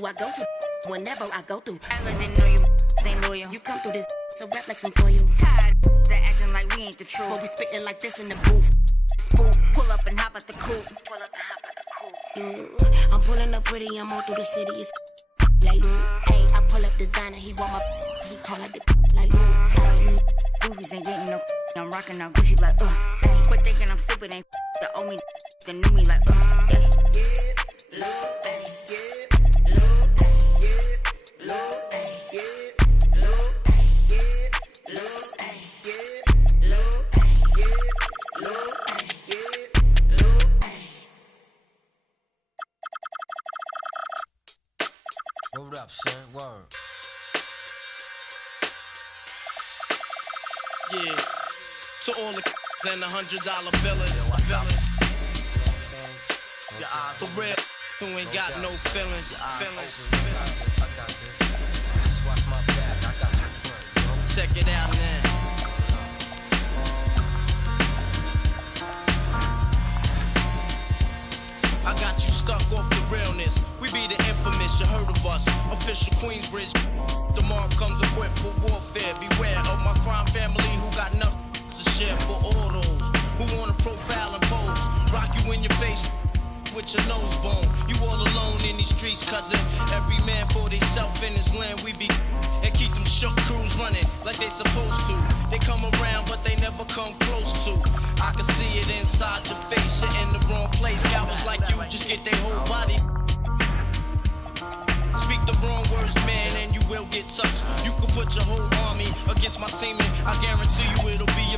who I go to whenever I go through. I didn't know you ain't loyal. You come through this, so rap like some for you. Tired that acting like we ain't the truth. But we spittin' like this in the booth. Spook, pull up and hop at the coupe. I'm pulling up pretty, I'm all through the city. It's like, hey, I pull up designer, he want my, he call up the like, Goofies ain't getting no. I'm rocking out Gucci like, hey. Quit thinking I'm stupid, ain't that owe me, that knew me like, yeah. Word up, son, word. Yeah, to all the and the $100 billers. For real, who ain't got no feelings. Check it out now. I got you stuck off the realness. We be the infamous, you heard of us. Official Queensbridge. Tomorrow comes equipped for warfare. Beware of my crime family who got nothing to share for all those who wanna profile and pose. Rock you in your face with your nose bone. You all alone in these streets, cousin. Every man for theyself in his land. We be and keep them shook crews running like they supposed to. They come around, but they never come close to. I can see it inside your face. You're in the wrong place. Cowards like you just get their whole body. Speak the wrong words, man, and you will get touched. You could put your whole army against my team, and I guarantee you it'll be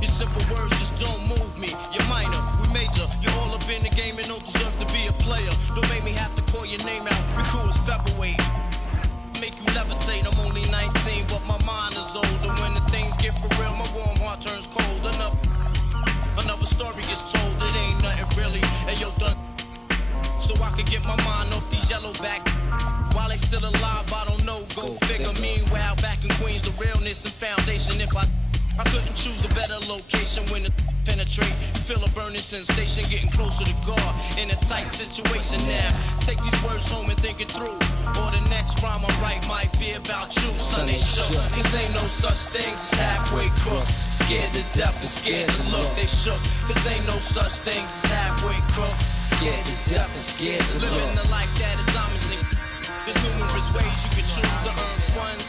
your simple words just don't move me. You're minor, we major. You're all up in the game and don't deserve to be a player. Don't make me have to call your name out. Your crew is featherweight. Make you levitate. I'm only 19, but my mind is older. When the things get for real, my warm heart turns cold. Another story gets told. It ain't nothing really. Hey, yo, done. So I could get my mind off these yellow back. While they still alive, I don't know. Go figure. Meanwhile, back in Queens, the realness and foundation. If I couldn't choose a better location when the penetrate. Feel a burning sensation, getting closer to God in a tight situation now. Take these words home and think it through. Or the next rhyme I write might be about you. Son, they shook. Cause ain't no such things as halfway crooks. Scared to death and scared to look. They shook. Cause ain't no such things as halfway crooks. Scared to death and scared to look. Living the life that is diamonds in. There's numerous ways you can choose to earn funds.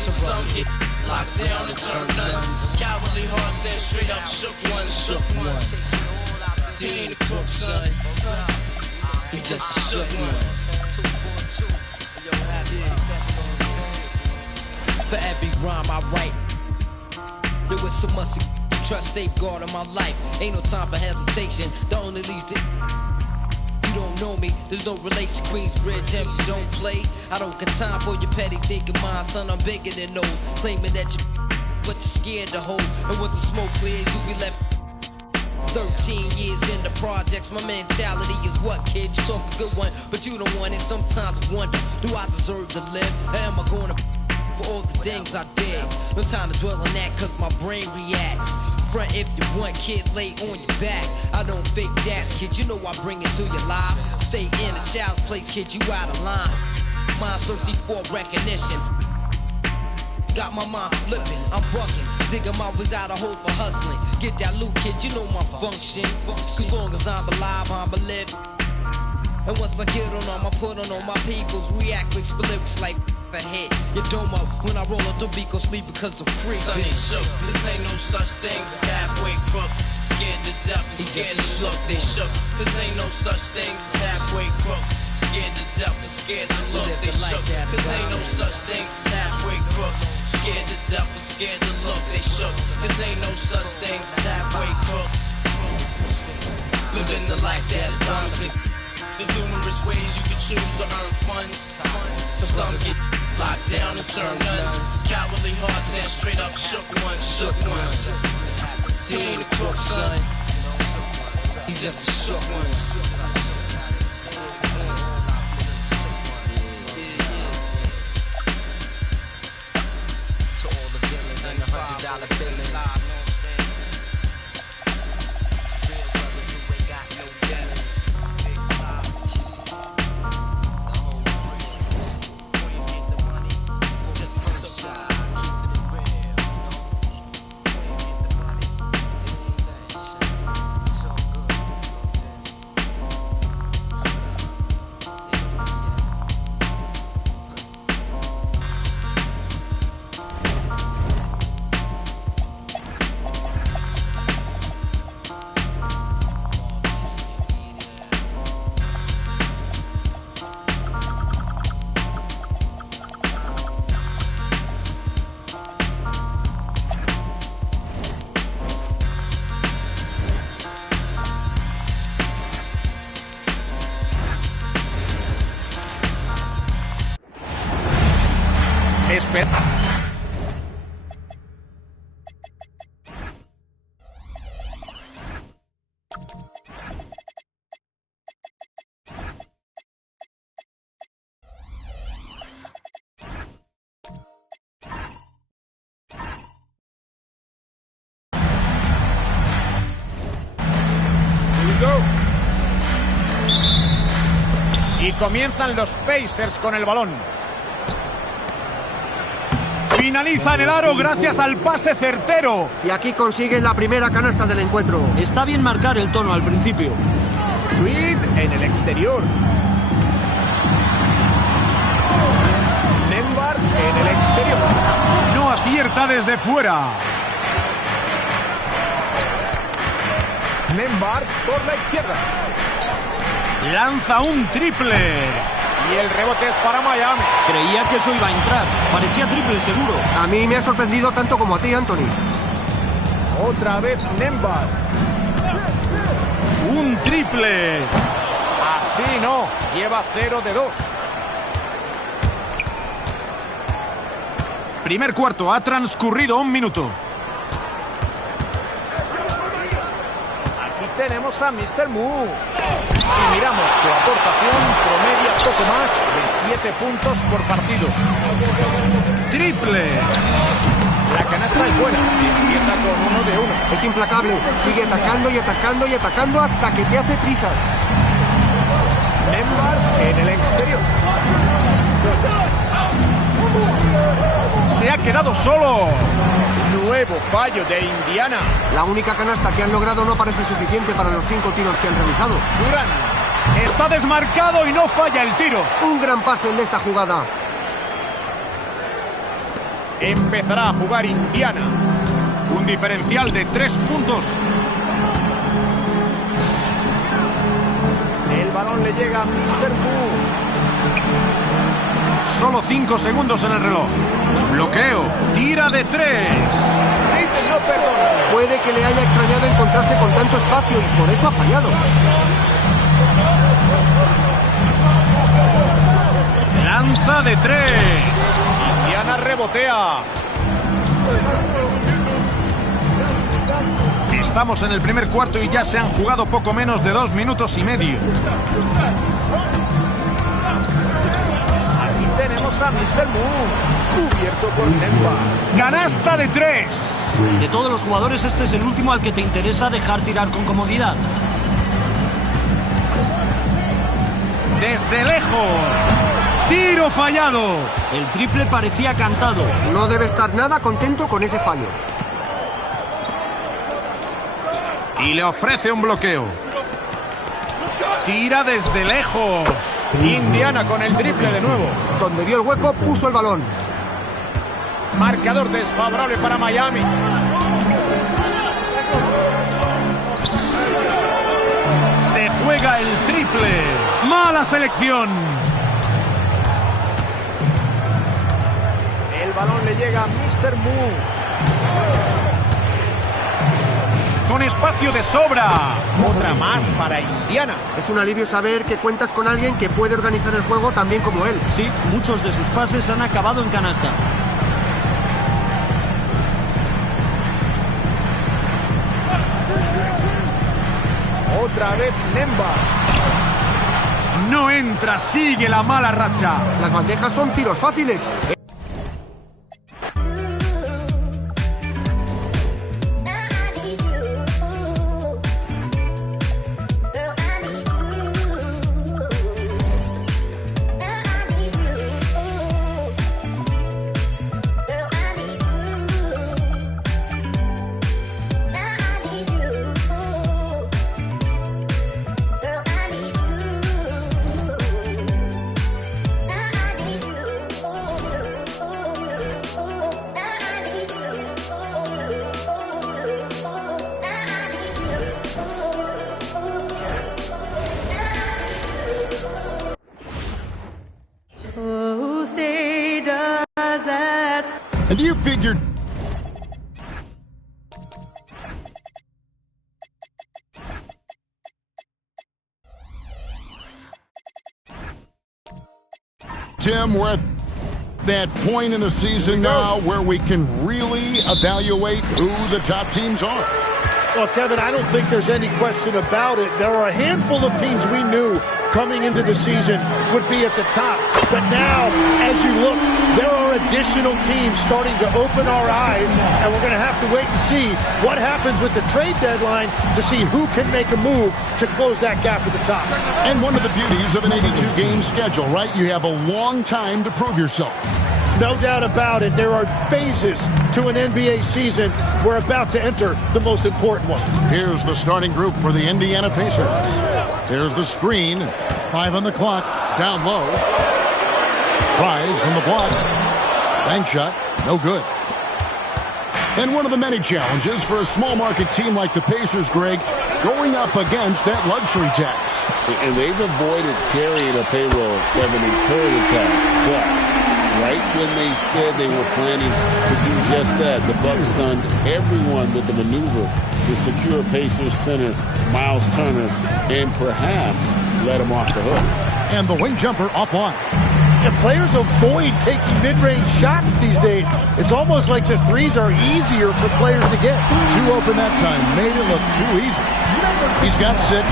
Some get locked down and turn nuns. Cowardly hearts and straight up shook ones. He ain't a crook, son. He just a shook one. For every rhyme I write, there was so much trust safeguard in my life. Ain't no time for hesitation. The only leads to you don't know me, there's no relation. Queensbridge, if you don't play, I don't got time for your petty thinking mind, son. I'm bigger than those claiming that you, but you're scared to hold. And once the smoke clears, you be left. 13 years in the projects, my mentality is what, kid? You talk a good one, but you don't want it. Sometimes I wonder, do I deserve to live? Or am I gonna for all the things I did? No time to dwell on that, cause my brain reacts. Front if you want, kid, lay on your back. I don't fake jazz, kid, you know I bring it to your life. Stay in a child's place, kid, you out of line. Mind's thirsty for recognition. Got my mind flipping, I'm bucking. Digging my ways out of hope for hustling. Get that loot, kid, you know my function. Cause long as I'm alive, I'm alive. And once I get on them, I put on all my peoples. React with lyrics like the head. You don't know when I roll up the beat, go sleep because I'm free. Son, they shook. This ain't no such thing as halfway crooks. Scared to death and scared to look. They shook. This ain't no such thing as halfway crooks. Scared to death and scared to look. They shook. This ain't no such thing as halfway crooks. Scared to death and scared to look. They shook. This ain't no such thing as halfway crooks. Living the life that is promising. There's numerous ways you can choose to earn funds. Some get locked down and turn nuns. Cowardly hearts and straight up shook ones. Shook ones. He ain't a crook, son. He's just a shook one. To all the villains and the $100 billings. Y comienzan los Pacers con el balón. Finaliza en el aro gracias al pase certero. Y aquí consiguen la primera canasta del encuentro. Está bien marcar el tono al principio. Reed en el exterior. Nembar en el exterior. No acierta desde fuera. Nembar por la izquierda. Lanza un triple. Y el rebote es para Miami. Creía que eso iba a entrar. Parecía triple seguro. A mí me ha sorprendido tanto como a ti, Anthony. Otra vez Nembar. Un triple. Así no. Lleva 0 de 2. Primer cuarto. Ha transcurrido 1 minuto. Aquí tenemos a Mr. Moore. Si miramos su aportación, promedia poco más de 7 puntos por partido. Triple. La canasta es buena. Empieza con 1 de 1. Es implacable. Sigue atacando y atacando y atacando hasta que te hace trizas. Nembar en el exterior. Se ha quedado solo. Nuevo fallo de Indiana. La única canasta que han logrado no parece suficiente para los 5 tiros que han realizado. Durant está desmarcado y no falla el tiro. Un gran pase el de esta jugada. Empezará a jugar Indiana. Un diferencial de 3 puntos. El balón le llega a Mr. Moore. Solo 5 segundos en el reloj. Bloqueo. Tira de 3. No perdona. Puede que le haya extrañado encontrarse con tanto espacio y por eso ha fallado. Lanza de 3. Indiana rebotea. Estamos en el primer cuarto y ya se han jugado poco menos de 2 minutos y medio. Aquí tenemos a Mr. Moore, cubierto por Nemba. Canasta de 3. De todos los jugadores, este es el último al que te interesa dejar tirar con comodidad. Desde lejos. Tiro fallado. El triple parecía cantado. No debe estar nada contento con ese fallo. Y le ofrece un bloqueo. Tira desde lejos. Indiana con el triple de nuevo. Donde vio el hueco, puso el balón. Marcador desfavorable para Miami. Se juega el triple. Mala selección. El balón le llega a Mr. Moore. Con espacio de sobra. Otra más para Indiana. Es un alivio saber que cuentas con alguien que puede organizar el juego tan bien como él. Sí, muchos de sus pases han acabado en canasta. Otra vez Nemba. No entra, sigue la mala racha. Las bandejas son tiros fáciles. And you figured... Tim, we're at that point in the season now where we can really evaluate who the top teams are. Well, Kevin, I don't think there's any question about it. There are a handful of teams we knew coming into the season would be at the top. But now, as you look, there are additional teams starting to open our eyes, and we're going to have to wait and see what happens with the trade deadline to see who can make a move to close that gap at the top. And one of the beauties of an 82-game schedule, right? You have a long time to prove yourself. No doubt about it. There are phases to an NBA season. We're about to enter the most important one. Here's the starting group for the Indiana Pacers. There's the screen. 5 on the clock. Down low. Tries from the block. Bank shot. No good. And one of the many challenges for a small market team like the Pacers, Greg, going up against that luxury tax. And they've avoided carrying a payroll, Kevin, incurred a tax. But right when they said they were planning to do just that, the Bucks stunned everyone with the maneuver to secure Pacers center Miles Turner and perhaps let him off the hook. And the wing jumper offline. And players avoid taking mid-range shots these days. It's almost like the threes are easier for players to get. Too open that time. Made it look too easy. He's got 6.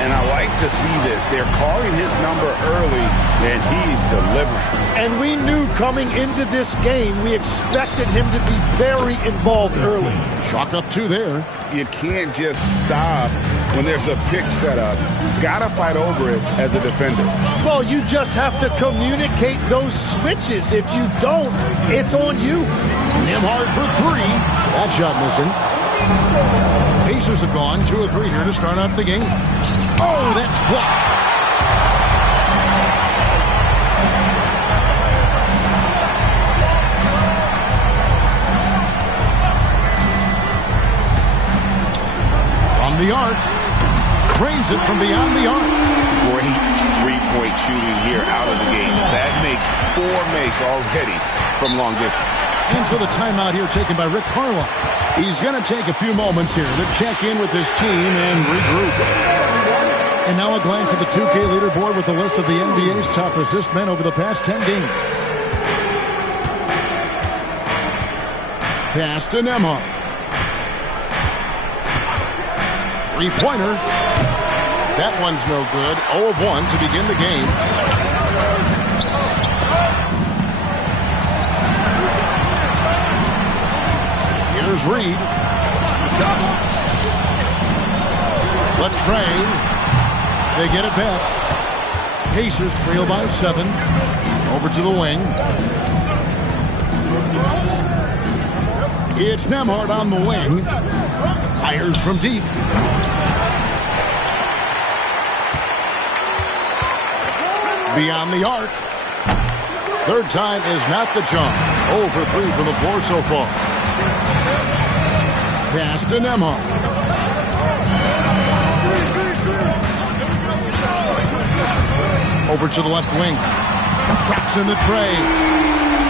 And I like to see this. They're calling his number early, and he's delivering. And we knew coming into this game, we expected him to be very involved early. Chalk up 2 there. You can't just stop when there's a pick set up. Gotta fight over it as a defender. Well, you just have to communicate those switches. If you don't, it's on you. Nembhard for 3. That shot missing. Pacers have gone 2 of 3 here to start out the game. Oh, that's blocked. From the arc. Cranes it from beyond the arc. Great three-point shooting here out of the game. That makes 4 makes already from long distance. And so the timeout here taken by Rick Carlisle. He's going to take a few moments here to check in with his team and regroup. And now a glance at the 2K leaderboard with a list of the NBA's top assist men over the past 10 games. Pass to Nembhard. Three-pointer. That one's no good. 0 of 1 to begin the game. Here's Reed. Latrey. They get it back. Pacers trail by 7. Over to the wing. It's Nembhard on the wing. Fires from deep. Beyond the arc. Third time is not the charm. 0 for 3 from the floor so far. Pass to Nembhard. Over to the left wing. Traps in the tray.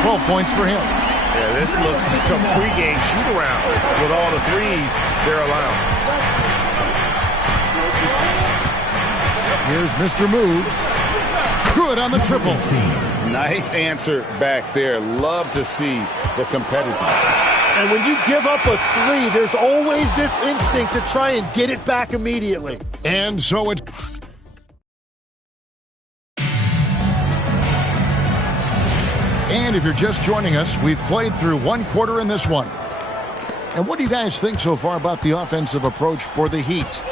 12 points for him. Yeah, this looks like a pregame shoot-around with all the threes they're allowing. Here's Mr. Moves. Good on the triple. Nice answer back there. Love to see the competitiveness. And when you give up a 3, there's always this instinct to try and get it back immediately. And so it's... And if you're just joining us, we've played through 1 quarter in this one. And what do you guys think so far about the offensive approach for the Heat?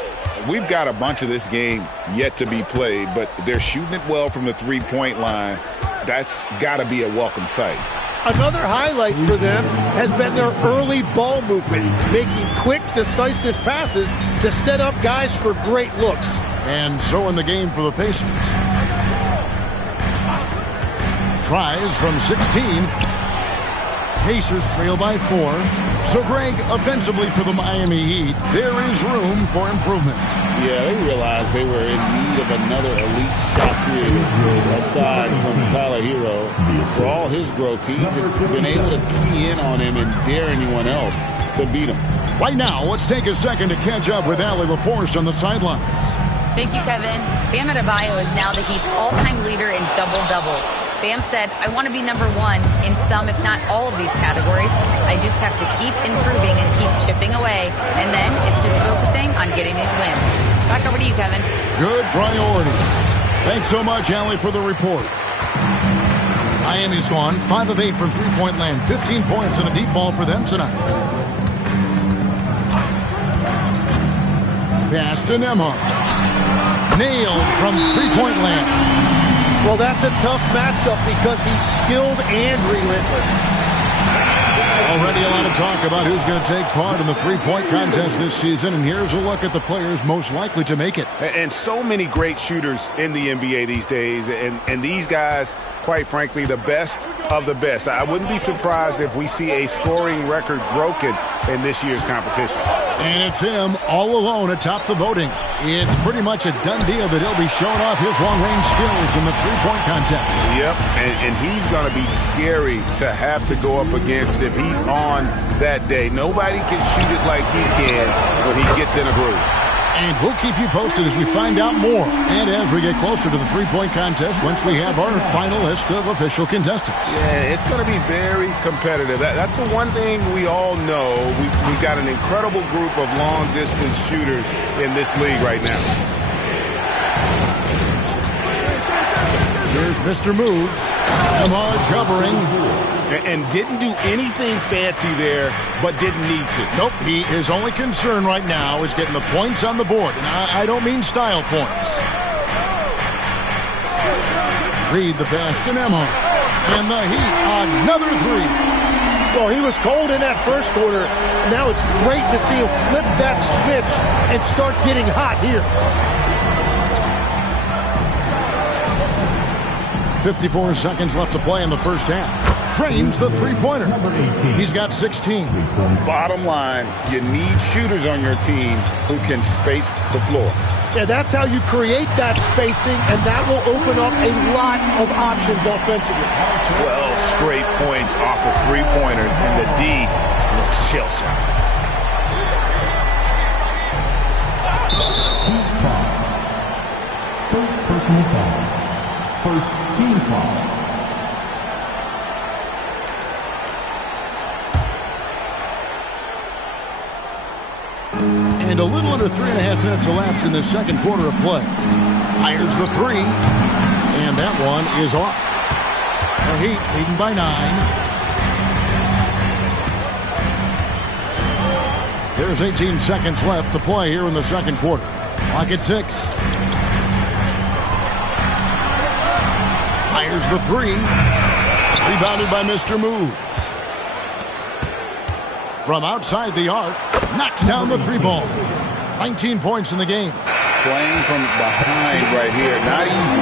We've got a bunch of this game yet to be played, but they're shooting it well from the three-point line. That's got to be a welcome sight. Another highlight for them has been their early ball movement, making quick, decisive passes to set up guys for great looks. And so in the game for the Pacers. Tries from 16. Pacers trail by 4. So, Greg, offensively for the Miami Heat, there is room for improvement. Yeah, they realized they were in need of another elite shot creator aside from Tyler Hero. For all his growth, teams have been able to key in on him and dare anyone else to beat him. Right now, let's take a second to catch up with Allie LaForce on the sidelines. Thank you, Kevin. Bam Adebayo is now the Heat's all-time leader in double-doubles. Bam said, I want to be number one in some, if not all of these categories. I just have to keep improving and keep chipping away. And then it's just focusing on getting these wins. Back over to you, Kevin. Good priority. Thanks so much, Allie, for the report. Miami's gone 5 of 8 from three-point land. 15 points and a deep ball for them tonight. Pass to Nembhard. Nailed from three-point land. Well, that's a tough matchup because he's skilled and relentless. Already a lot of talk about who's going to take part in the three-point contest this season, and here's a look at the players most likely to make it. And so many great shooters in the NBA these days, and these guys, quite frankly, the best of the best. I wouldn't be surprised if we see a scoring record broken in this year's competition. And it's him all alone atop the voting. It's pretty much a done deal that he'll be showing off his long-range skills in the three-point contest. Yep, and he's going to be scary to have to go up against if he's on that day. Nobody can shoot it like he can when he gets in a groove. And we'll keep you posted as we find out more. And as we get closer to the three-point contest, once we have our final list of official contestants. Yeah, it's going to be very competitive. That's the one thing we all know. We've got an incredible group of long-distance shooters in this league right now. Here's Mr. Moves. Nembhard covering. And didn't do anything fancy there, but didn't need to. Nope, his only concern right now is getting the points on the board. And I don't mean style points. Read the pass to Nembhard. And the Heat, another three. Well, he was cold in that first quarter. Now it's great to see him flip that switch and start getting hot here. 54 seconds left to play in the first half. Trains the three-pointer. He's got 16. Bottom line, you need shooters on your team who can space the floor. Yeah, that's how you create that spacing, and that will open up a lot of options offensively. 12 straight points off of three-pointers, and the D looks shell-shocked. First personal foul. First team foul. And a little under 3.5 minutes elapsed in the second quarter of play. Fires the three. And that one is off. The Heat leading by 9. There's 18 seconds left to play here in the second quarter. Clock at 6. Fires the three. Rebounded by Mr. Moves. From outside the arc, knocks down the three ball. 19 points in the game. Playing from behind right here. Not easy,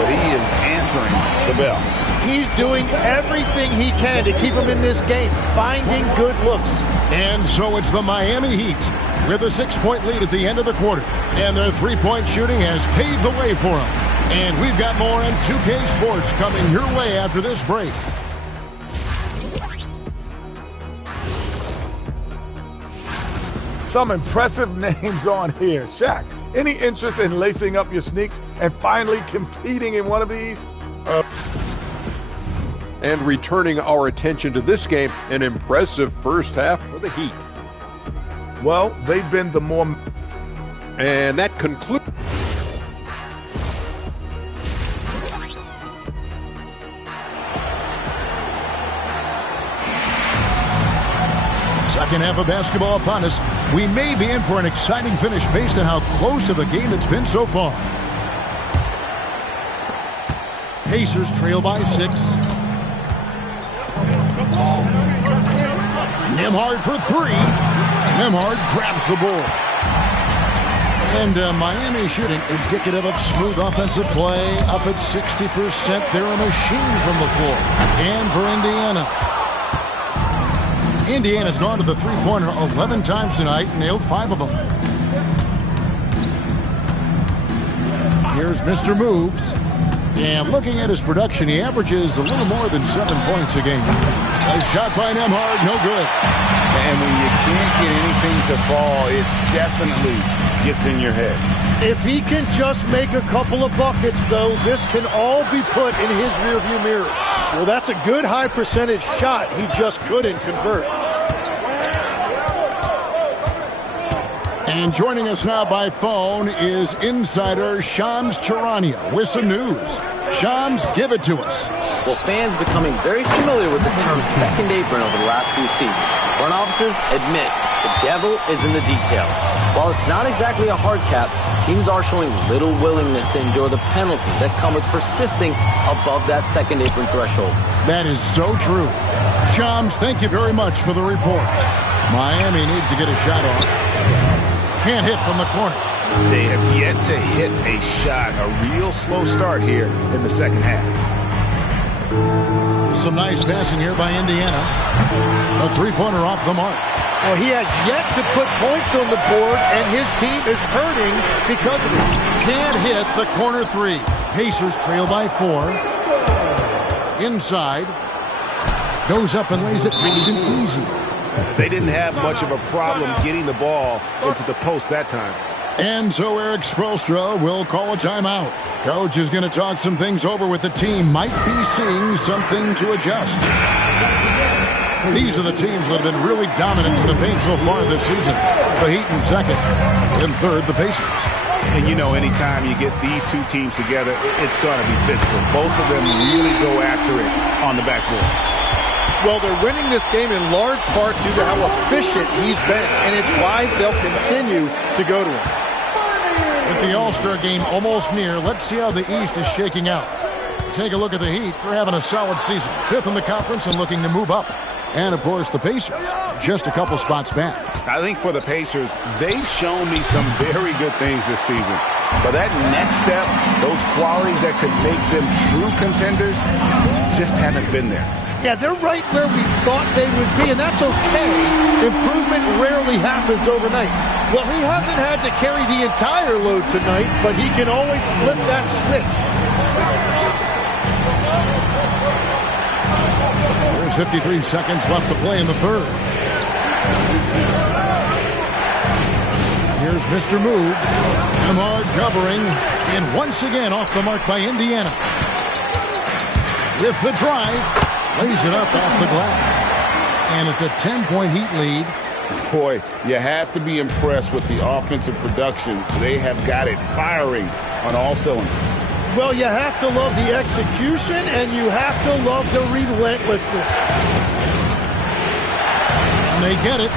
but he is answering the bell. He's doing everything he can to keep him in this game, finding good looks. And so it's the Miami Heat with a 6-point lead at the end of the quarter. And their three-point shooting has paved the way for them. And we've got more on 2K Sports coming your way after this break. Some impressive names on here. Shaq, any interest in lacing up your sneaks and finally competing in one of these? And returning our attention to this game, an impressive first half for the Heat. Well, they've been the more... And that concludes... Second half of basketball upon us. We may be in for an exciting finish based on how close of a game it's been so far. Pacers trail by 6. Nembhard for 3. Nembhard grabs the ball. And Miami shooting indicative of smooth offensive play. Up at 60%. They're a machine from the floor. And for Indiana. Indiana's gone to the three-pointer 11 times tonight and nailed 5 of them. Here's Mr. Moves. And looking at his production, he averages a little more than 7 points a game. A shot by Nembhard, no good. And when you can't get anything to fall, it definitely gets in your head. If he can just make a couple of buckets, though, this can all be put in his rearview mirror. Well, that's a good high percentage shot. He just couldn't convert. And joining us now by phone is insider Shams Charania with some news. Shams, give it to us. Well, fans becoming very familiar with the term second apron over the last few seasons. Front offices admit the devil is in the details. While it's not exactly a hard cap, teams are showing little willingness to endure the penalties that come with persisting above that second apron threshold. That is so true. Shams, thank you very much for the report. Miami needs to get a shot off. Can't hit from the corner. They have yet to hit a shot. A real slow start here in the second half. Some nice passing here by Indiana. A three-pointer off the mark. Well, he has yet to put points on the board, and his team is hurting because of it. Can't hit the corner three. Pacers trail by 4. Inside. Goes up and lays it nice and easy. They didn't have much of a problem getting the ball into the post that time. And so Eric Spoelstra will call a timeout. Coach is going to talk some things over with the team. Might be seeing something to adjust. These are the teams that have been really dominant in the paint so far this season. The Heat in second. In third, the Pacers. And you know, anytime you get these two teams together, it's going to be physical. Both of them really go after it on the backboard. Well, they're winning this game in large part due to how efficient he's been, and it's why they'll continue to go to him. With the All-Star game almost near, let's see how the East is shaking out. Take a look at the Heat. They're having a solid season. 5th in the conference and looking to move up. And, of course, the Pacers, just a couple spots back. I think for the Pacers, they've shown me some very good things this season. But that next step, those qualities that could make them true contenders, just haven't been there. Yeah, they're right where we thought they would be, and that's okay. Improvement rarely happens overnight. Well, he hasn't had to carry the entire load tonight, but he can always flip that switch. There's 53 seconds left to play in the third. Here's Mr. Moves. Ahmad covering, and once again off the mark by Indiana. With the drive. Lays it up off the glass. And it's a 10-point Heat lead. Boy, you have to be impressed with the offensive production. They have got it firing on all cylinders. Well, you have to love the execution, and you have to love the relentlessness. And they get it.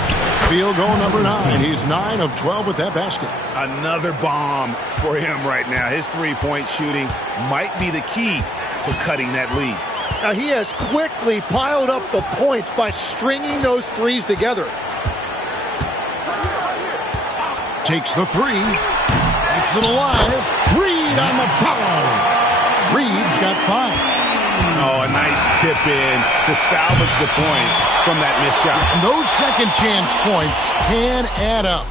Field goal number 9. He's 9 of 12 with that basket. Another bomb for him right now. His three-point shooting might be the key to cutting that lead. Now, he has quickly piled up the points by stringing those threes together. Takes the three. Keeps it alive. Reed on the foul. Reed's got 5. Oh, a nice tip in to salvage the points from that missed shot. And those second chance points can add up.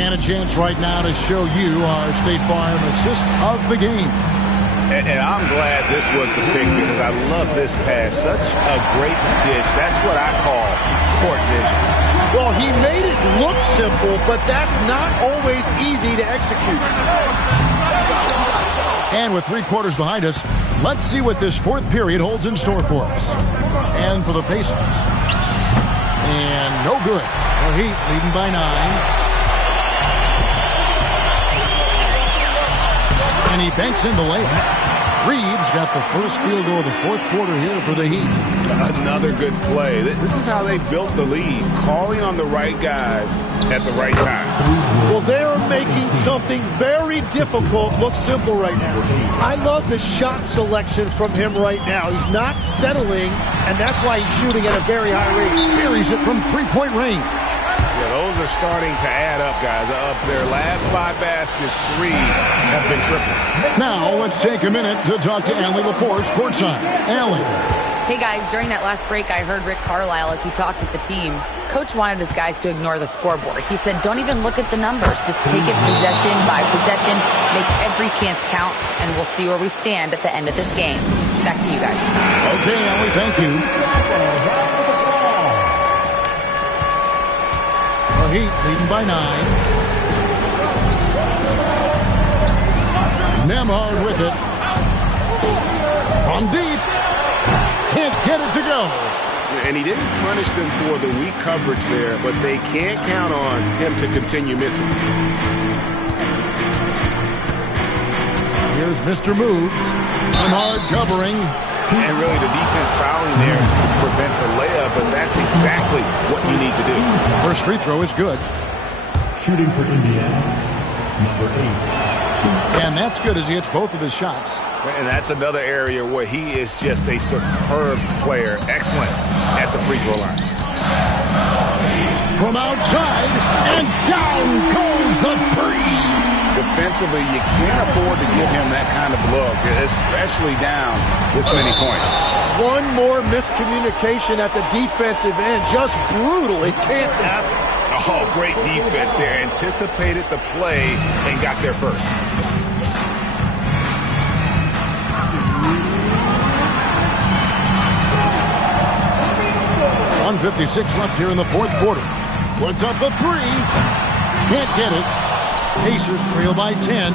And a chance right now to show you our State Farm assist of the game. And I'm glad this was the pick because I love this pass. Such a great dish. That's what I call court vision. Well, he made it look simple, but that's not always easy to execute. And with 3 quarters behind us, let's see what this fourth period holds in store for us. And for the Pacers. And no good. The Heat leading by 9. And he banks in the layup. Reeves got the first field goal of the fourth quarter here for the Heat. Another good play. This is how they built the lead, calling on the right guys at the right time. Well, they're making something very difficult look simple right now. I love the shot selection from him right now. He's not settling, and that's why he's shooting at a very high rate. Buries it from three-point range. Yeah, those are starting to add up, guys. Up their last 5 baskets, 3 have been tripled. Now let's take a minute to talk to Allie LaForce courtside. Allie. Hey guys, during that last break, I heard Rick Carlisle as he talked with the team. Coach wanted his guys to ignore the scoreboard. He said, don't even look at the numbers. Just take it possession by possession, make every chance count, and we'll see where we stand at the end of this game. Back to you guys. Okay, Allie, thank you. Heat leading by 9. Nemhard with it. From deep. Can't get it to go. And he didn't punish them for the weak coverage there, but they can't count on him to continue missing. Here's Mr. Moves. Nemhard covering. And really the defense fouling there to prevent the layup, and that's exactly what you need to do. First free throw is good. Shooting for Indiana, number 8. And that's good as he hits both of his shots. And that's another area where he is just a superb player. Excellent at the free throw line. From outside, and down goes the three. Defensively, you can't afford to give him that kind of look, especially down this many points. One more miscommunication at the defensive end. Just brutal. It can't happen. Oh, great defense there. Anticipated the play and got there first. .156 left here in the fourth quarter. Puts up the three. Can't get it. Pacers trail by 10.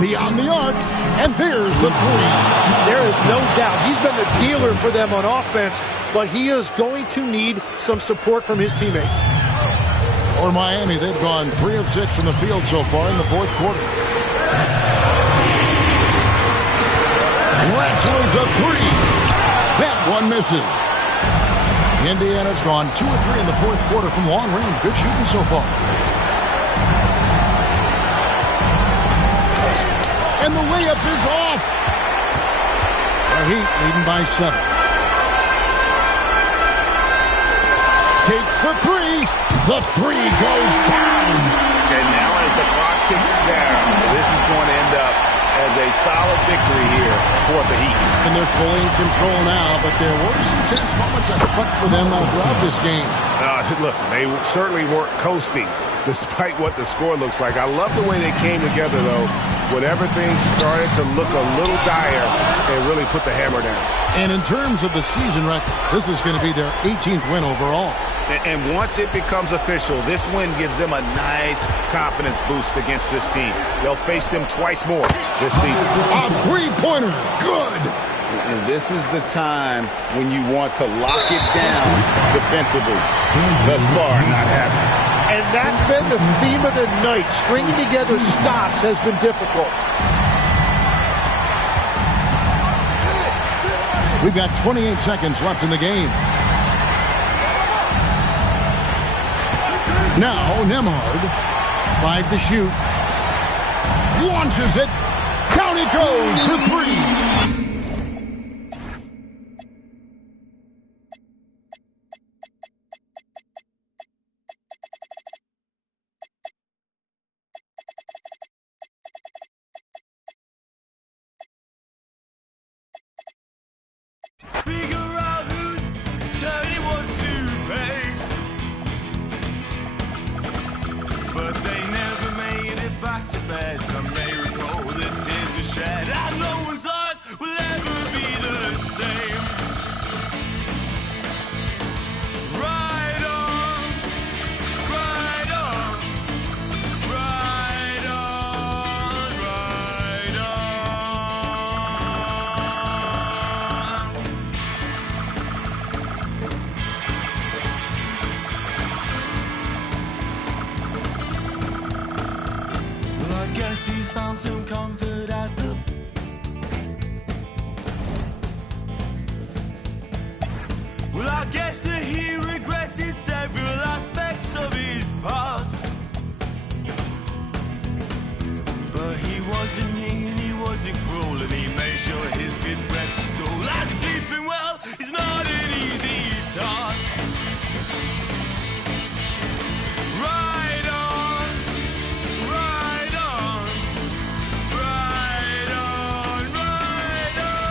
Beyond the arc, and there's the three. There is no doubt. He's been the dealer for them on offense, but he is going to need some support from his teammates. For Miami, they've gone 3 of 6 from the field so far in the fourth quarter. Wrestles a three. That one misses. Indiana's gone 2 of 3 in the fourth quarter from long range. Good shooting so far. And the layup is off. The Heat leading by 7. Takes the three. The three goes down. And now as the clock ticks down, this is going to end up as a solid victory here for the Heat. And they're fully in control now, but there were some tense moments I thought for them throughout this game. Listen, they certainly weren't coasting despite what the score looks like. I love the way they came together, though, when everything started to look a little dire and really put the hammer down. And in terms of the season record, this is going to be their 18th win overall. And once it becomes official, this win gives them a nice confidence boost against this team. They'll face them twice more this season. A three-pointer. Good. And this is the time when you want to lock it down defensively. Thus far, not happening. And that's been the theme of the night. Stringing together stops has been difficult. We've got 28 seconds left in the game. Now, Nemhard, 5 to shoot. Launches it. Down it goes for 3. Figure out whose turn it was to pay. But they never made it back to bed. Some may recall the tears were shed, and no one's lives will ever be the same. Ride on, ride on, ride on, ride on. Well, I guess he found some comfort at the Well, I guess that he regretted several aspects of his past. But he wasn't mean, he wasn't cruel, and he made sure his kids went to school. And sleeping well is not an easy task. Ride on, ride on, ride on, ride on.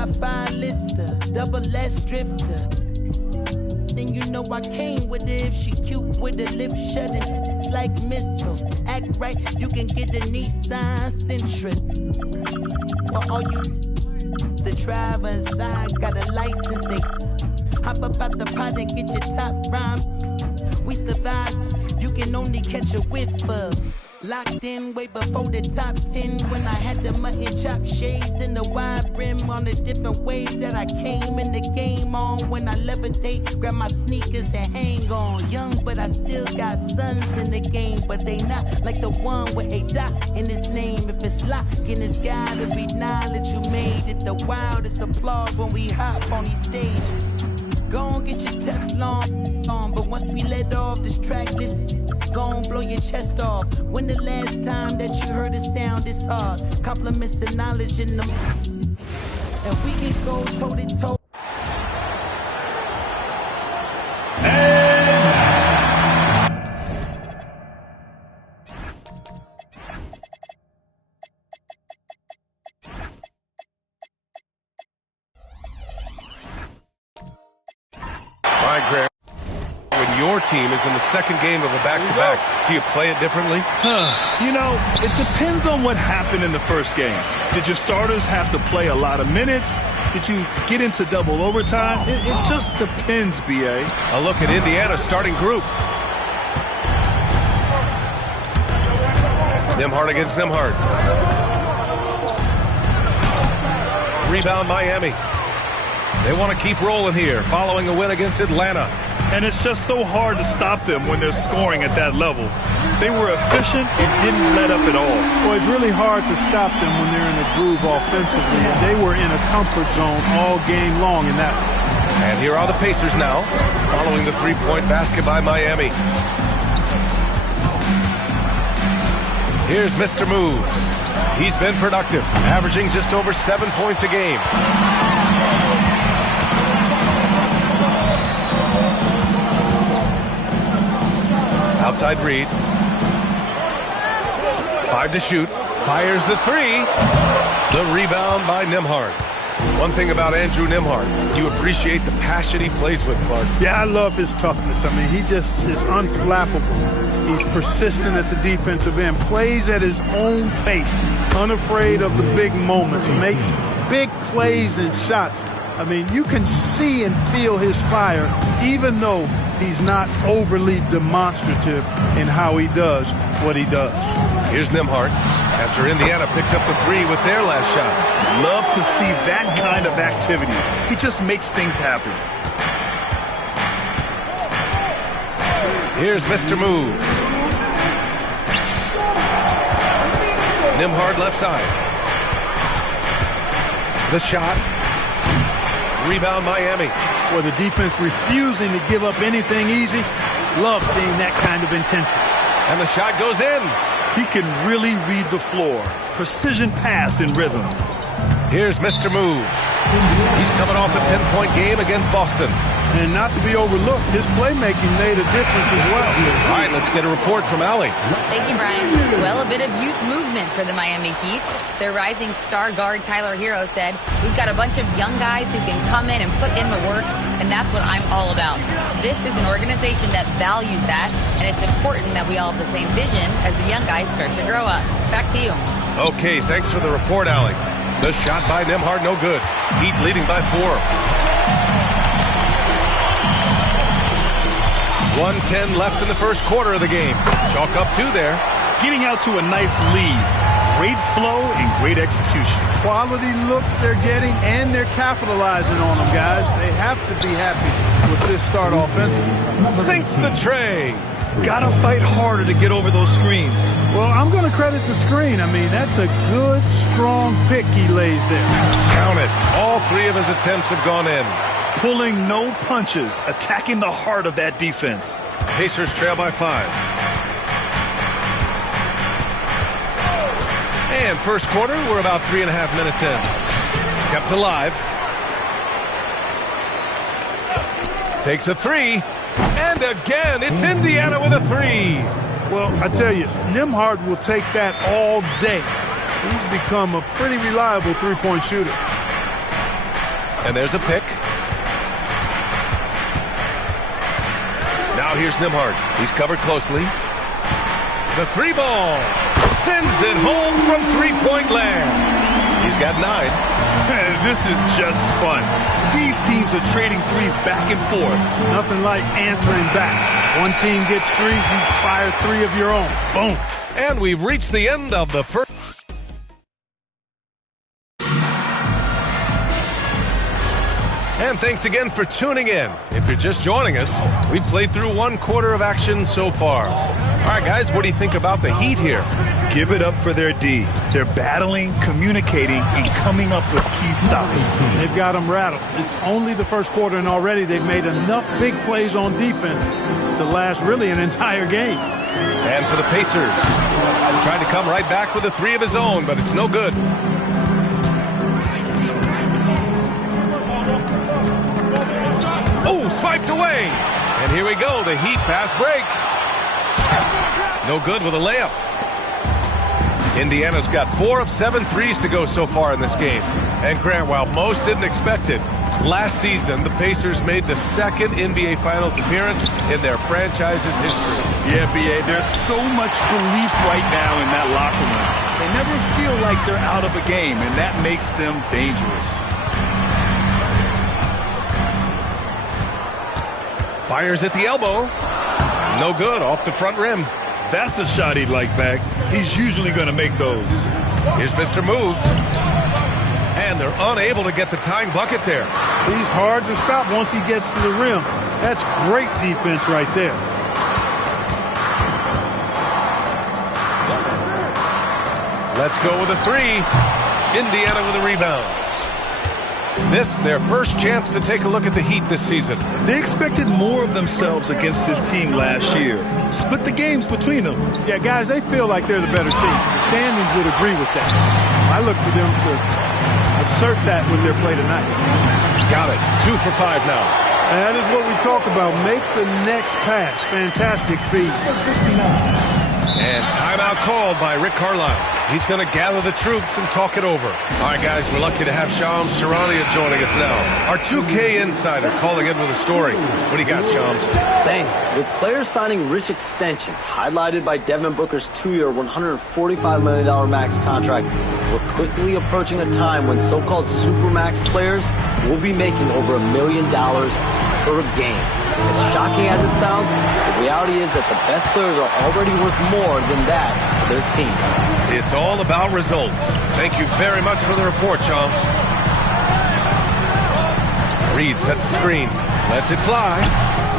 Wi-Fi lister, double S drifter. And you know I came with it. If she cute with her lips shut, it's like missiles. Act right, you can get a Nissan Sentra. For all you, the driver inside got a license. They hop up out the pot and get your top rhyme. We survive, you can only catch a whiff of. Locked in way before the top 10 when I had the mutton chop shades and the wide brim on a different wave that I came in the game on. When I levitate, grab my sneakers and hang on. Young, but I still got sons in the game, but they not like the one with a dot in his name. If it's locking, it's gotta be knowledge. You made it the wildest applause when we hop on these stages. Go on, get your Teflon on, but once we let off this track, this gon' blow your chest off. When the last time that you heard a sound this hard? Compliments and knowledge in them, and we can go toe to toe. When your team is in the second game of a back-to-back, do you play it differently? You know, it depends on what happened in the first game. Did your starters have to play a lot of minutes? Did you get into double overtime? It just depends, B.A. A look at Indiana's starting group. Nembhard against Nembhard. Rebound Miami. They want to keep rolling here, following a win against Atlanta. And it's just so hard to stop them when they're scoring at that level. They were efficient and didn't let up at all. Well, it's really hard to stop them when they're in a groove offensively. And they were in a comfort zone all game long in that one. And here are the Pacers now, following the three-point basket by Miami. Here's Mr. Moves. He's been productive, averaging just over 7 points a game. Outside Reed. 5 to shoot. Fires the three. The rebound by Nembhard. One thing about Andrew Nembhard, you appreciate the passion he plays with, Clark. Yeah, I love his toughness. I mean, he just is unflappable. He's persistent at the defensive end, plays at his own pace, unafraid of the big moments, makes big plays and shots. I mean, you can see and feel his fire, even though he's not overly demonstrative in how he does what he does. Here's Nembhard after Indiana picked up the three with their last shot. Love to see that kind of activity. He just makes things happen. Here's Mr. Moves. Nembhard left side. The shot. Rebound Miami. For the defense refusing to give up anything easy. Love seeing that kind of intensity. And the shot goes in. He can really read the floor. Precision pass in rhythm. Here's Mr. Moves. He's coming off a 10-point game against Boston. And not to be overlooked, his playmaking made a difference as well. All right, let's get a report from Allie. Thank you, Brian. Well, a bit of youth movement for the Miami Heat. Their rising star guard, Tyler Hero, said, "We've got a bunch of young guys who can come in and put in the work, and that's what I'm all about. This is an organization that values that, and it's important that we all have the same vision as the young guys start to grow up." Back to you. Okay, thanks for the report, Allie. The shot by Nembhard, no good. Heat leading by 4. 1:10 left in the first quarter of the game. Chalk up 2 there. Getting out to a nice lead. Great flow and great execution. Quality looks they're getting, and they're capitalizing on them, guys. They have to be happy with this start offensively. Sinks the tray. Gotta fight harder to get over those screens. Well, I'm going to credit the screen. I mean, that's a good, strong pick he lays there. Count it. All 3 of his attempts have gone in. Pulling no punches, attacking the heart of that defense. Pacers trail by 5. And first quarter, we're about 3.5 minutes in. Kept alive. Takes a 3. And again, it's Indiana with a 3. Well, I tell you, Nembhard will take that all day. He's become a pretty reliable three-point shooter. And there's a pick. Now here's Nembhard. He's covered closely. The three ball. Sends it home from three-point land. He's got 9. This is just fun. These teams are trading threes back and forth. Nothing like answering back. One team gets 3, you fire 3 of your own. Boom. And we've reached the end of the first. And thanks again for tuning in. If you're just joining us, we've played through 1 quarter of action so far. All right, guys, what do you think about the Heat here? Give it up for their D. They're battling, communicating, and coming up with key stops. They've got them rattled. It's only the first quarter, and already they've made enough big plays on defense to last really an entire game. And for the Pacers, trying to come right back with a 3 of his own, but it's no good. Oh, swiped away. And here we go, the Heat fast break. No good with a layup. Indiana's got 4 of 7 threes to go so far in this game. And Grant, while most didn't expect it, last season the Pacers made the 2nd NBA Finals appearance in their franchise's history. Yeah, B.A., there's so much belief right now in that locker room. They never feel like they're out of a game, and that makes them dangerous. Fires at the elbow. No good, off the front rim. That's a shot he'd like back. He's usually going to make those. Here's Mr. Moves. And they're unable to get the tying bucket there. He's hard to stop once he gets to the rim. That's great defense right there. Let's go with a 3. Indiana with a rebound. This, their first chance to take a look at the Heat this season. They expected more of themselves against this team last year. Split the games between them. Yeah, guys, they feel like they're the better team. The standings would agree with that. I look for them to assert that with their play tonight. Got it. 2 for 5 now. And that is what we talk about. Make the next pass. Fantastic feed. And timeout called by Rick Carlisle. He's going to gather the troops and talk it over. All right, guys, we're lucky to have Shams Charania joining us now. Our 2K insider calling in with a story. What do you got, Shams? Thanks. With players signing rich extensions, highlighted by Devin Booker's 2-year, $145 million max contract, we're quickly approaching a time when so-called supermax players will be making over $1 million per game. As shocking as it sounds, the reality is that the best players are already worth more than that to their teams. It's all about results. Thank you very much for the report, Shams. Reed sets a screen. Lets it fly.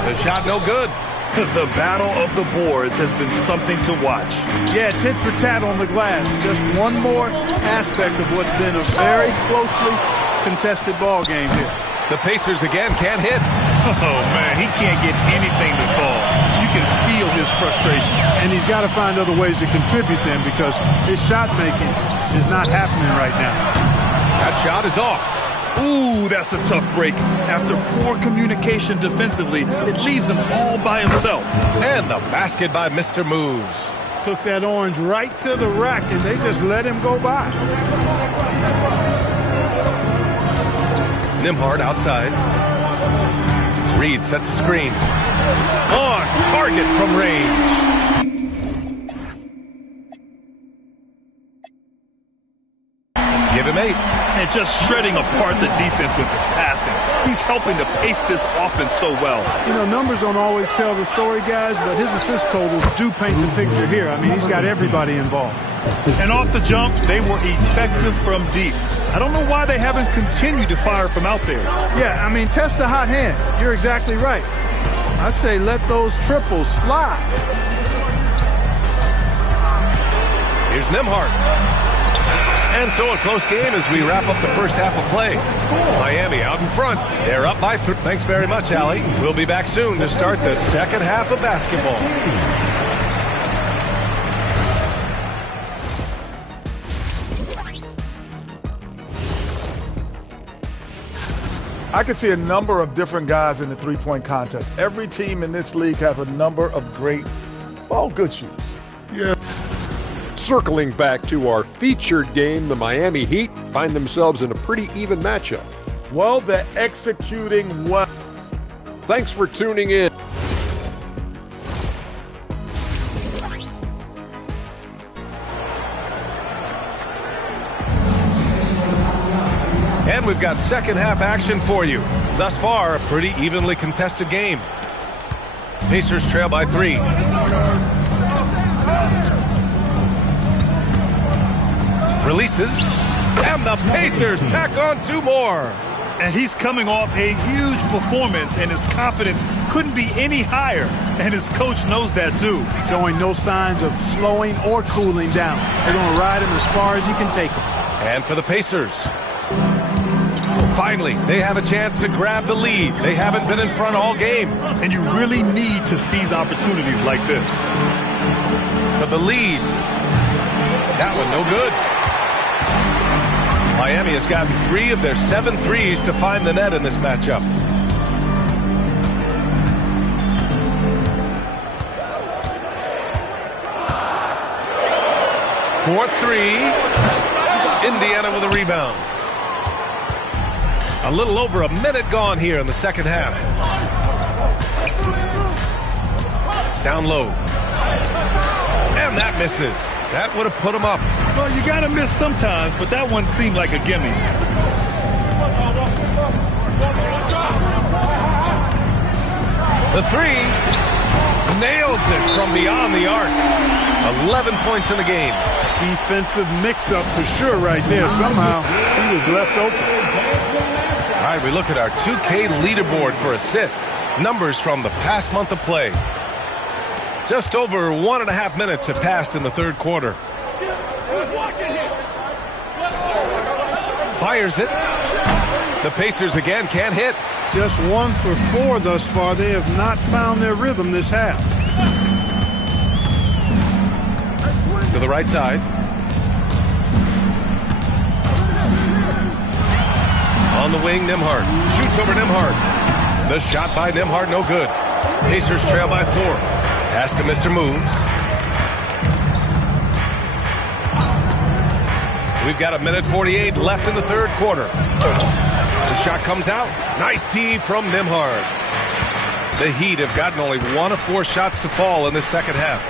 The shot no good. The battle of the boards has been something to watch. Yeah, tit for tat on the glass. Just one more aspect of what's been a very closely contested ball game here. The Pacers again can't hit. Oh, man, he can't get anything to fall. You can feel his frustration. And he's got to find other ways to contribute then because his shot making is not happening right now. That shot is off. Ooh, that's a tough break. After poor communication defensively, it leaves him all by himself. And the basket by Mr. Moves. Took that orange right to the rack, and they just let him go by. Nembhard outside. Reed sets a screen. On target from range. Give him 8. And just shredding apart the defense with his passing. He's helping to pace this offense so well. You know, numbers don't always tell the story, guys, but his assist totals do paint the picture here. I mean, he's got everybody involved. And off the jump, they were effective from deep. I don't know why they haven't continued to fire from out there. Yeah, I mean, test the hot hand. You're exactly right. I say let those triples fly. Here's Nembhard. And so a close game as we wrap up the first half of play. Miami out in front. They're up by 3. Thanks very much, Allie. We'll be back soon to start the second half of basketball. I can see a number of different guys in the three-point contest. Every team in this league has a number of great, good shooters. Yeah. Circling back to our featured game, the Miami Heat find themselves in a pretty even matchup. Well, they're executing well. Thanks for tuning in. And we've got second half action for you. Thus far, a pretty evenly contested game. Pacers trail by 3. Releases. And the Pacers tack on 2 more. And he's coming off a huge performance, and his confidence couldn't be any higher. And his coach knows that, too. Showing no signs of slowing or cooling down. They're going to ride him as far as he can take him. And for the Pacers. Finally, they have a chance to grab the lead. They haven't been in front all game. And you really need to seize opportunities like this. For the lead. That one no good. Miami has gotten 3 of their 7 threes to find the net in this matchup. For 3. Indiana with a rebound. A little over a minute gone here in the second half. Down low. And that misses. That would have put him up. Well, you got to miss sometimes, but that one seemed like a gimme. The 3 nails it from beyond the arc. 11 points in the game. Defensive mix-up for sure right there. Somehow he was left open. All right, we look at our 2K leaderboard for assist. Numbers from the past month of play. Just over 1.5 minutes have passed in the third quarter. Fires it. The Pacers again can't hit. Just 1 for 4 thus far. They have not found their rhythm this half. To the right side. On the wing, Nembhard. Shoots over Nembhard. The shot by Nembhard, no good. Pacers trail by 4. Pass to Mr. Moves. We've got 1:48 left in the third quarter. The shot comes out. Nice D from Nembhard. The Heat have gotten only 1 of 4 shots to fall in this second half.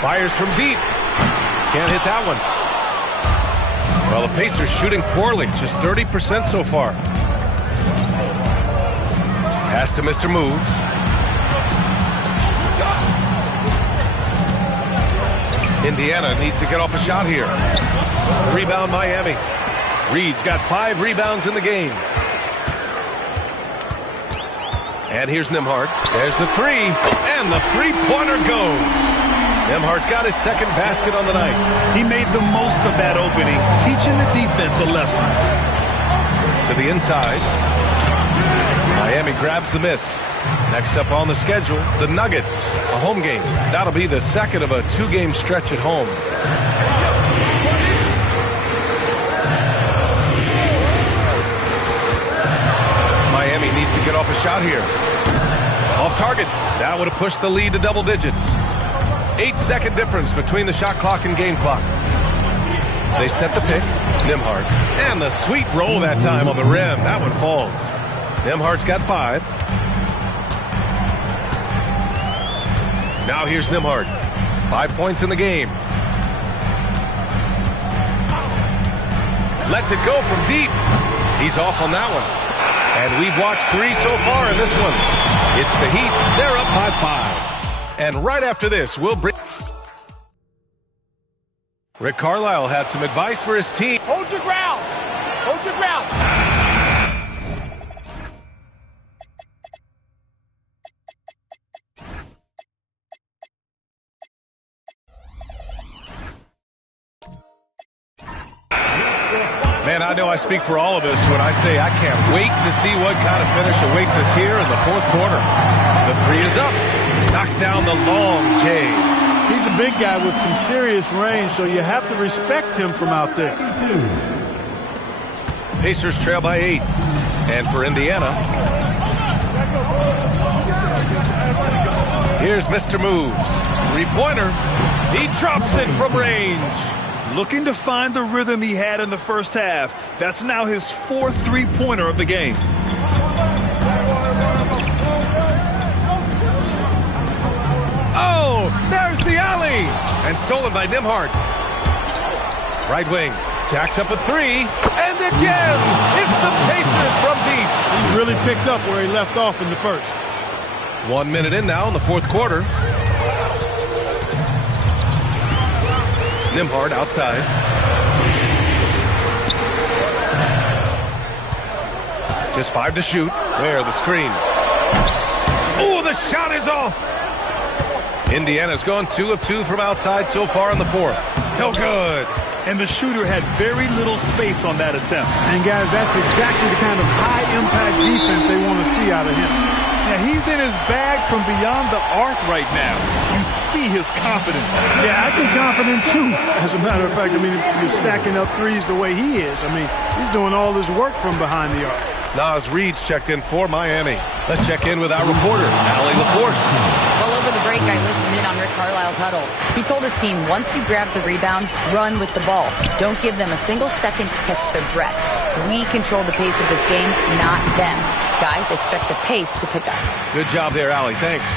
Fires from deep. Can't hit that one. Well, the Pacers shooting poorly. Just 30% so far. Pass to Mr. Moves. Indiana needs to get off a shot here. Rebound Miami. Reed's got 5 rebounds in the game. And here's Nembhard. There's the 3. And the three-pointer goes. Nembhard's got his second basket on the night. He made the most of that opening, teaching the defense a lesson. To the inside. Miami grabs the miss. Next up on the schedule, the Nuggets, a home game. That'll be the second of a 2-game stretch at home. Miami needs to get off a shot here. Off target. That would have pushed the lead to double digits. 8-second difference between the shot clock and game clock. They set the pick. Nembhard. And the sweet roll that time on the rim. That one falls. Nembhard's got 5. Now here's Nembhard. 5 points in the game. Lets it go from deep. He's off on that one. And we've watched 3 so far in this one. It's the Heat. They're up by 5. And right after this, we'll bring... Rick Carlisle had some advice for his team. Hold your ground. Hold your ground. Man, I know I speak for all of us when I say I can't wait to see what kind of finish awaits us here in the fourth quarter. The 3 is up. Knocks down the long J. He's a big guy with some serious range, so you have to respect him from out there. Pacers trail by 8. And for Indiana, here's Mr. Moves. 3-pointer. He drops it from range. Looking to find the rhythm he had in the first half. That's now his fourth three-pointer of the game. Oh, there's the alley! And stolen by Nembhard. Right wing. Jacks up a three. And again, it's the Pacers from deep. He's really picked up where he left off in the first. 1 minute in now in the fourth quarter. Nembhard outside. Just 5 to shoot. There, the screen. Oh, the shot is off. Indiana's gone 2 of 2 from outside so far in the fourth. No good. And the shooter had very little space on that attempt. And guys, that's exactly the kind of high-impact defense they want to see out of him. Yeah, he's in his bag from beyond the arc right now. You see his confidence. Yeah, I think confident too. As a matter of fact, I mean, if you're stacking up threes the way he is, I mean, he's doing all his work from behind the arc. Nas Reed's checked in for Miami. Let's check in with our reporter, Allie LaForce. Well, over the break, I listened in on Rick Carlisle's huddle. He told his team, once you grab the rebound, run with the ball. Don't give them a single second to catch their breath. We control the pace of this game, not them. Guys, expect the pace to pick up. Good job there, Allie. Thanks.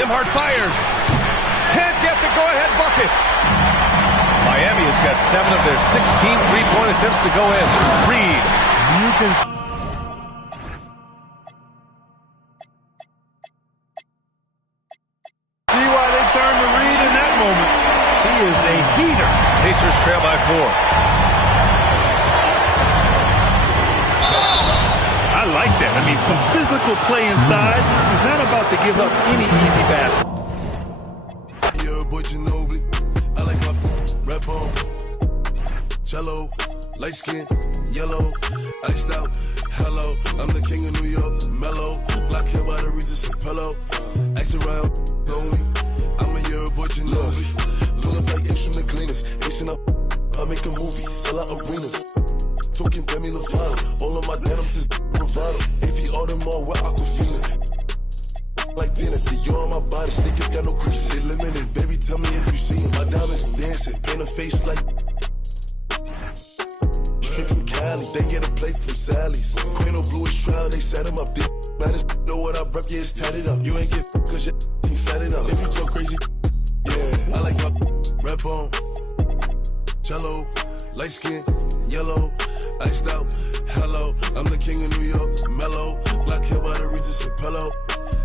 Nembhard fires. Can't get the go-ahead bucket. Miami has got 7 of their 16 three-point attempts to go in. Reed. You can see why they turned to Reed in that moment. He is a heater. Pacers trail by 4. I like that. I mean, some physical play inside. He's not about to give up any easy basket. Cello, light skin, yellow, iced out, hello, I'm the king of New York, mellow, black hair by the Regis and pillow, ask around, know me, I'm a year boy, you know me, look like instrument cleaners, Asian up, I make a movie, sell out arenas, talking Demi Lovato, all of my denims is bravado, AP Audemars with Aquafina, like dinner, Dior on my body, sneakers got no creases, limited, baby, tell me if you see it, my diamonds dancing, paint a face like from Cali, they get a plate from Sally's. Queen of bluish trial, they set him up. They matters, know what I rep, yeah, it's tatted up. You ain't get cause you ain't fatted up. If you talk crazy, yeah, I like my rep on. Cello, light skin, yellow, iced out, hello. I'm the king of New York, mellow, black hair by the Regis and pillow.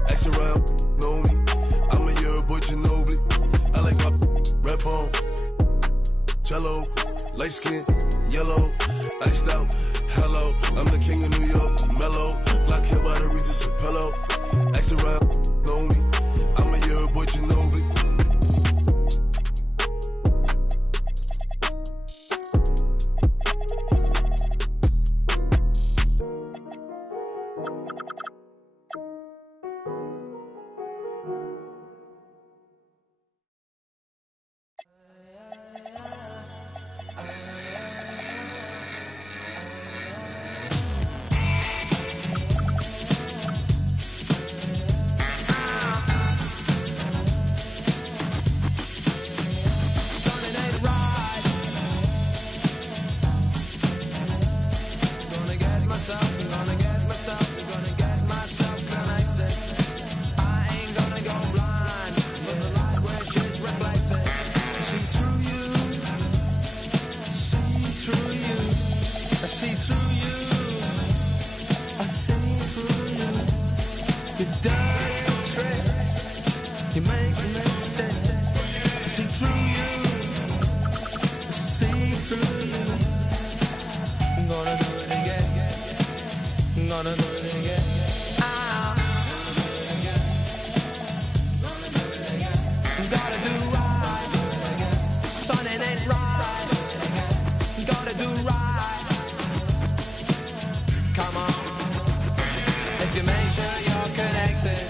Ask around, know me, I'm a year boy, Ginobili. I like my rep on. Cello, light skin, yellow, iced out, hello, I'm the king of New York, mellow, black hair by the Regis and pillow, ask around, know me, I'm a year boy, Ginobili. If you make sure you're connected,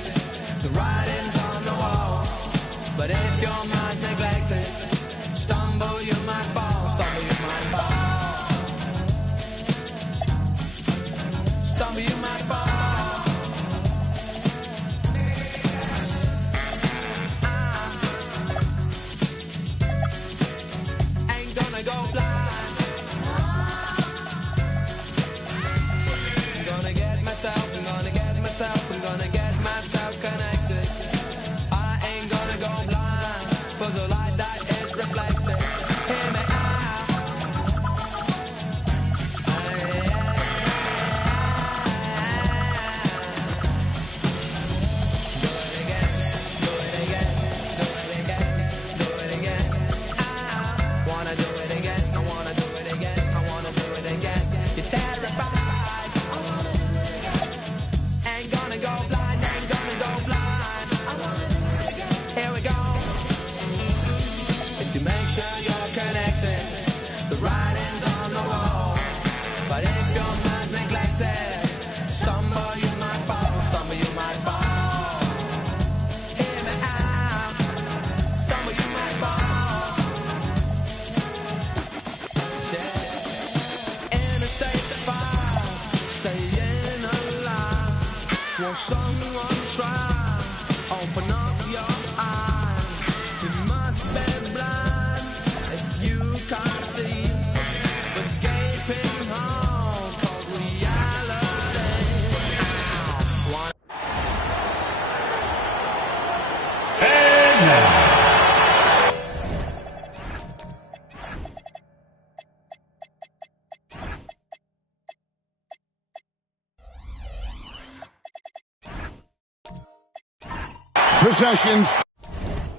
Won't someone try? Open up your eyes. You must be blind if you can't see. The gaping hole called reality. And now, possessions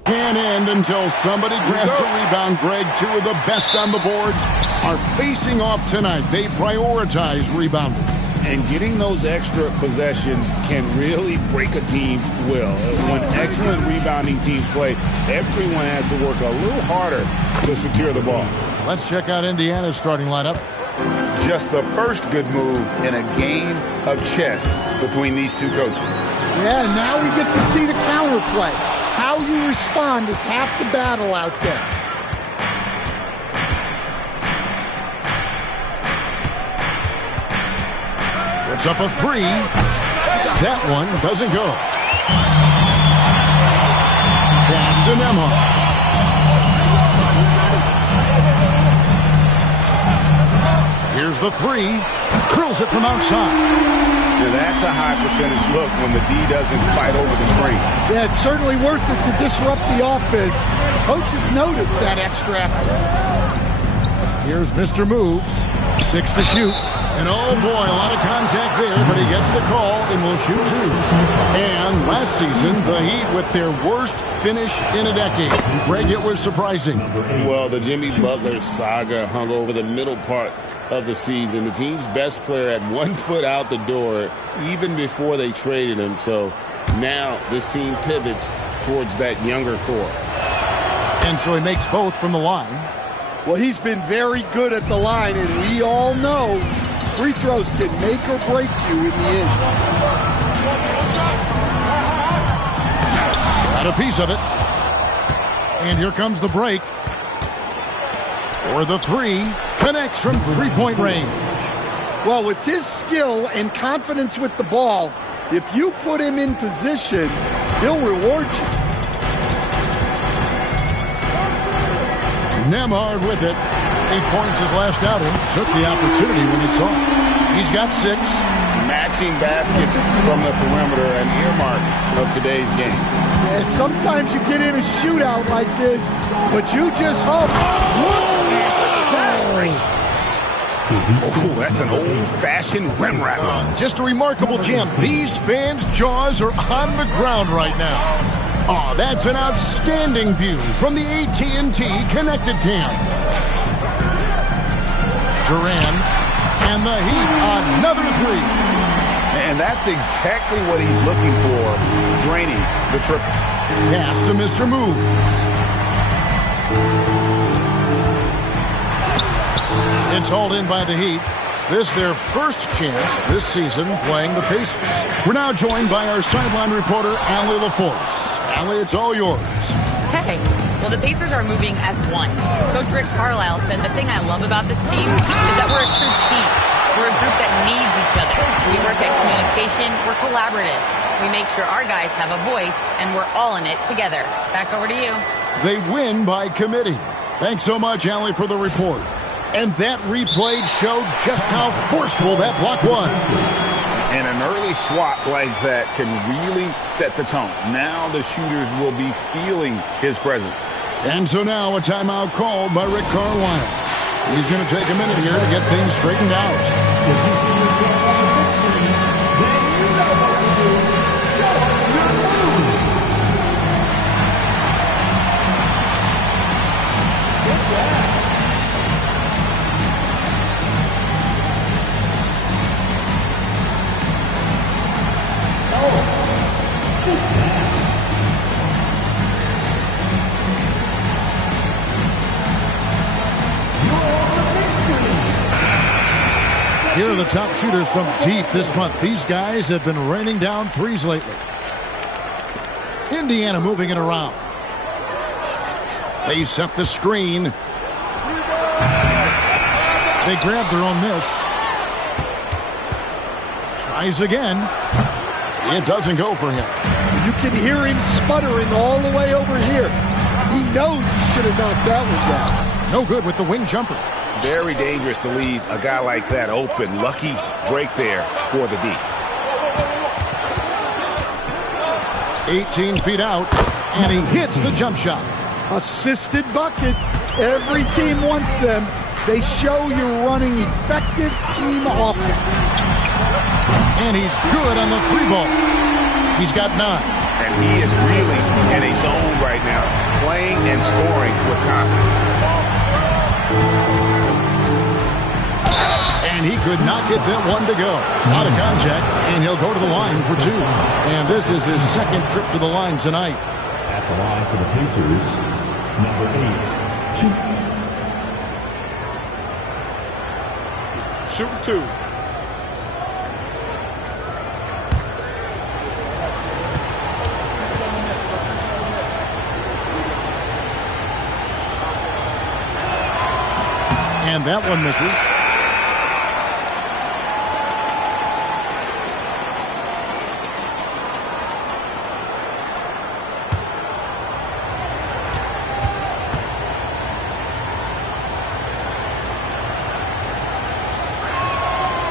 can't end until somebody grabs a rebound. Greg, two of the best on the boards are facing off tonight. They prioritize rebounding. And getting those extra possessions can really break a team's will. When excellent rebounding teams play, everyone has to work a little harder to secure the ball. Let's check out Indiana's starting lineup. Just the first good move in a game of chess between these two coaches. Yeah, now we get to see the counterplay. How you respond is half the battle out there. It's up a three. That one doesn't go. Pass to Nemhard. Here's the three. Curls it from outside. Now that's a high percentage look when the D doesn't fight over the screen. Yeah, it's certainly worth it to disrupt the offense. Coaches notice that extra effort. Here's Mr. Moves. 6 to shoot. And oh boy, a lot of contact there, but he gets the call and will shoot two. And last season, the Heat with their worst finish in a decade. Greg, it was surprising. Well, the Jimmy Butler saga hung over the middle part of the season. The team's best player had 1 foot out the door even before they traded him. So now this team pivots towards that younger core. And so he makes both from the line. Well, he's been very good at the line, and we all know free throws can make or break you in the end. Got a piece of it. And here comes the break. Or the three. Connects from three-point range. Well, with his skill and confidence with the ball, if you put him in position, he'll reward you. Nemhard with it. 8 points his last outing. Took the opportunity when he saw it. He's got 6. Matching baskets from the perimeter, an earmark of today's game. Yeah, sometimes you get in a shootout like this, but you just hope. Oh, that's an old-fashioned rim wrap. Just a remarkable jam. These fans' jaws are on the ground right now. Oh, that's an outstanding view from the AT&T Connected Cam. Durant and the Heat, another three. And that's exactly what he's looking for, draining the triple. Pass to Mr. Move. It's hauled in by the Heat. This their first chance this season playing the Pacers. We're now joined by our sideline reporter, Allie LaForce. Allie, it's all yours. Hey, well, the Pacers are moving as one. Coach Rick Carlisle said the thing I love about this team is that we're a true team. We're a group that needs each other. We work at communication. We're collaborative. We make sure our guys have a voice, and we're all in it together. Back over to you. They win by committee. Thanks so much, Allie, for the report. And that replay showed just how forceful that block was. And an early swat like that can really set the tone. Now the shooters will be feeling his presence. And so now a timeout called by Rick Carlisle. He's going to take a minute here to get things straightened out. Here are the top shooters from deep this month. These guys have been raining down threes lately. Indiana moving it around. They set the screen. They grabbed their own miss. Tries again. It doesn't go for him. You can hear him sputtering all the way over here. He knows he should have knocked that one down. No good with the wing jumper. Very dangerous to leave a guy like that open. Lucky break there for the D. 18 feet out, and he hits the jump shot. Assisted buckets. Every team wants them. They show you're running effective team offense. And he's good on the 3-ball. He's got 9. And he is really in a zone right now, playing and scoring with confidence. And he could not get that one to go. Out of contact, and he'll go to the line for 2. And this is his second trip to the line tonight. At the line for the Pacers, number 8, 2. Shooting 2. And that one misses.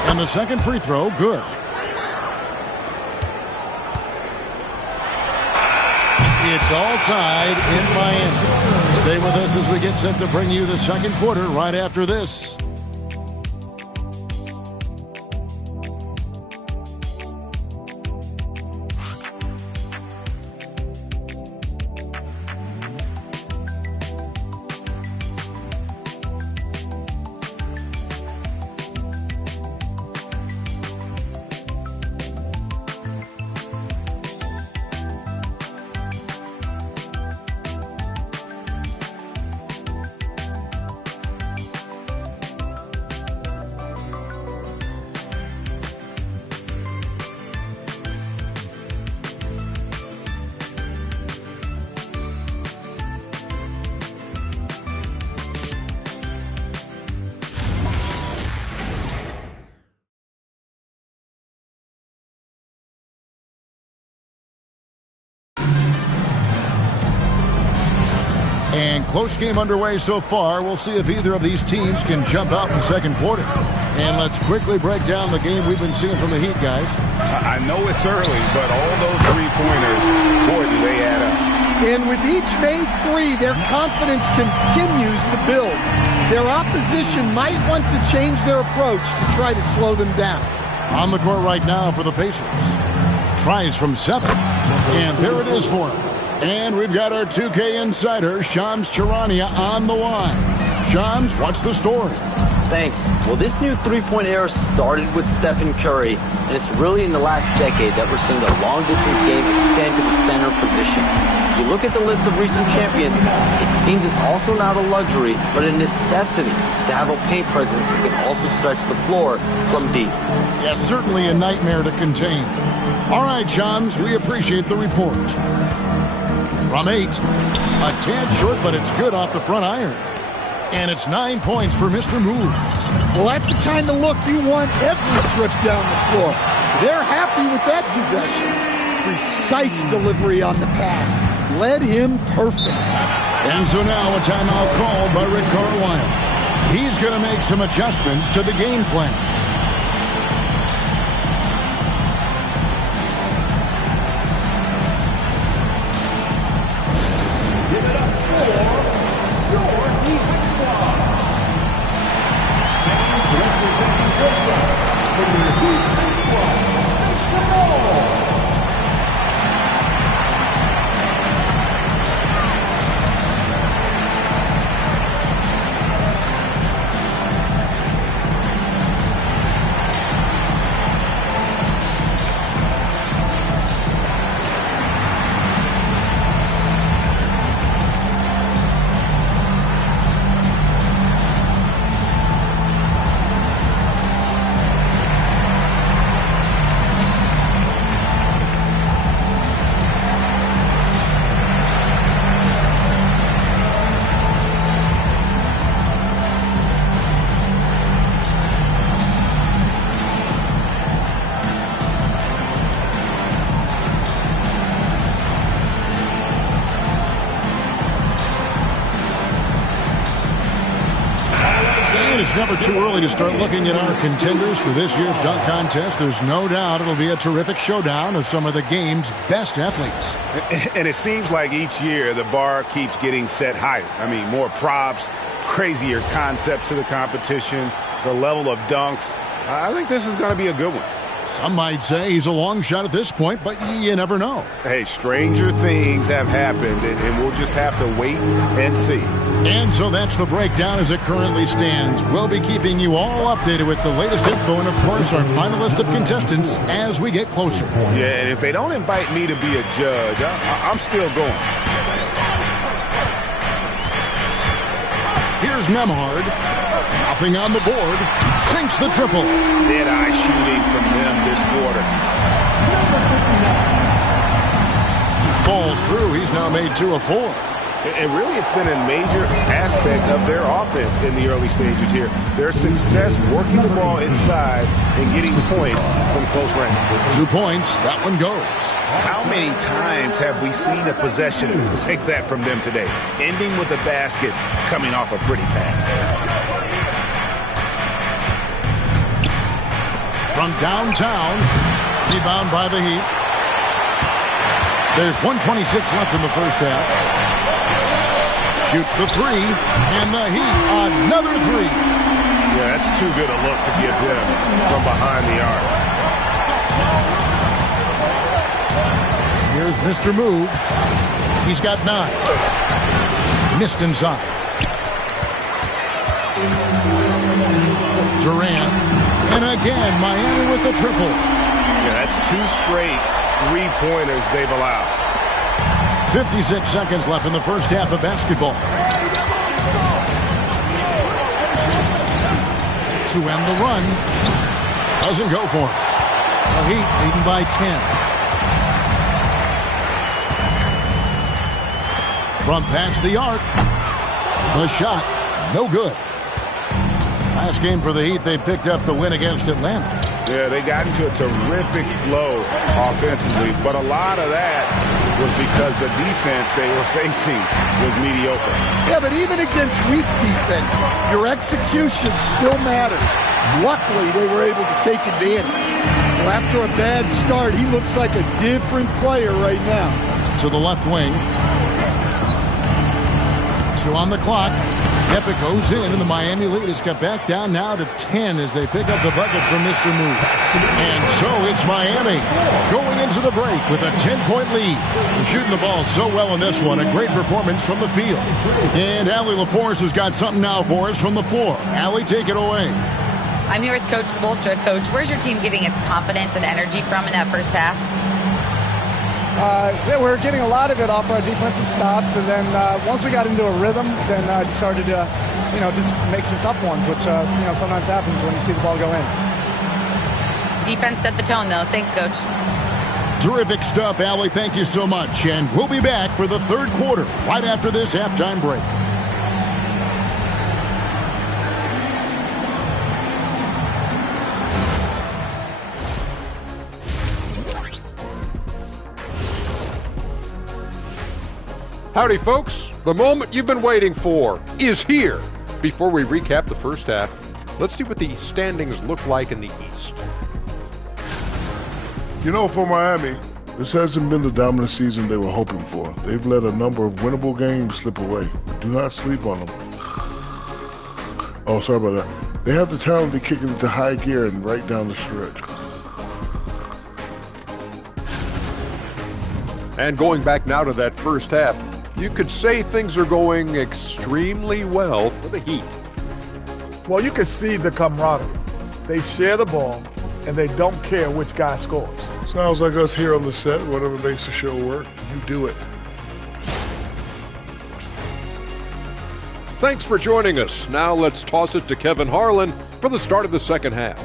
And the second free throw, good. It's all tied in Miami. Stay with us as we get set to bring you the second quarter right after this. And close game underway so far. We'll see if either of these teams can jump out in the second quarter. And let's quickly break down the game we've been seeing from the Heat, guys. I know it's early, but all those three-pointers, boy, do they add up. And with each made 3, their confidence continues to build. Their opposition might want to change their approach to try to slow them down. On the court right now for the Pacers. Tries from 7. And there it is for him. And we've got our 2K insider, Shams Charania, on the line. Shams, what's the story? Thanks. Well, this new three-point era started with Stephen Curry, and it's really in the last decade that we're seeing the long-distance game extend to the center position. You look at the list of recent champions, it seems it's also not a luxury, but a necessity to have a paint presence that can also stretch the floor from deep. Yes, certainly a nightmare to contain. All right, Shams, we appreciate the report. From 8, a tad short, but it's good off the front iron. And it's 9 points for Mr. Moves. Well, that's the kind of look you want every trip down the floor. They're happy with that possession. Precise delivery on the pass. Led him perfect. And so now a timeout called by Rick Carlisle. He's going to make some adjustments to the game plan. it's never too early to start looking at our contenders for this year's dunk contest. There's no doubt it'll be a terrific showdown of some of the game's best athletes. And it seems like each year the bar keeps getting set higher. I mean, more props, crazier concepts to the competition, the level of dunks. I think this is going to be a good one. Some might say he's a long shot at this point, but you never know. Hey, stranger things have happened, and we'll just have to wait and see. And so that's the breakdown as it currently stands. We'll be keeping you all updated with the latest info and, of course, our final list of contestants as we get closer. Yeah, and if they don't invite me to be a judge, I'm still going. Here's Nemhard. Nothing on the board. Sinks the triple. Dead-eye shooting from them this quarter. Falls through. He's now made 2 of 4. And really, it's been a major aspect of their offense in the early stages here. Their success working the ball inside and getting points from close range. 2 points. That one goes. How many times have we seen a possession like that from them today? Ending with a basket, coming off a pretty pass. From downtown, rebound by the Heat. There's 1:26 left in the first half. Shoots the 3, and the Heat, another 3. Yeah, that's too good a look to give them from behind the arc. Here's Mr. Moves. He's got 9. Missed inside. Durant. And again, Miami with the triple. Yeah, that's 2 straight three-pointers they've allowed. 56 seconds left in the first half of basketball. To end the run. Doesn't go for it. The Heat leading by 10. From past the arc. The shot, no good. Last game for the Heat, they picked up the win against Atlanta. Yeah, they got into a terrific flow offensively, but a lot of that was because the defense they were facing was mediocre. Yeah, but even against weak defense, your execution still matters. Luckily, they were able to take advantage. Well, after a bad start, he looks like a different player right now. To the left wing. 2 on the clock. Epic goes in, and the Miami lead is cut back down now to 10 as they pick up the bucket from Mr. Moore. And so it's Miami going into the break with a 10-point lead. They're shooting the ball so well in this one. A great performance from the field. And Allie LaForce has got something now for us from the floor. Allie, take it away. I'm here with Coach Spoelstra. Coach, where's your team getting its confidence and energy from in that first half? We're getting a lot of it off our defensive stops, and then once we got into a rhythm, then started to, just make some tough ones, which, sometimes happens when you see the ball go in. Defense set the tone, though. Thanks, Coach. Terrific stuff, Allie. Thank you so much. And we'll be back for the third quarter right after this halftime break. Howdy, folks. The moment you've been waiting for is here. Before we recap the first half, let's see what the standings look like in the East. For Miami, this hasn't been the dominant season they were hoping for. They've let a number of winnable games slip away. Do not sleep on them. Oh, sorry about that. They have the talent to kick it into high gear and right down the stretch. And going back now to that first half, you could say things are going extremely well for the Heat. Well, you can see the camaraderie. They share the ball, and they don't care which guy scores. Sounds like us here on the set. Whatever makes the show work, you do it. Thanks for joining us. Now let's toss it to Kevin Harlan for the start of the second half.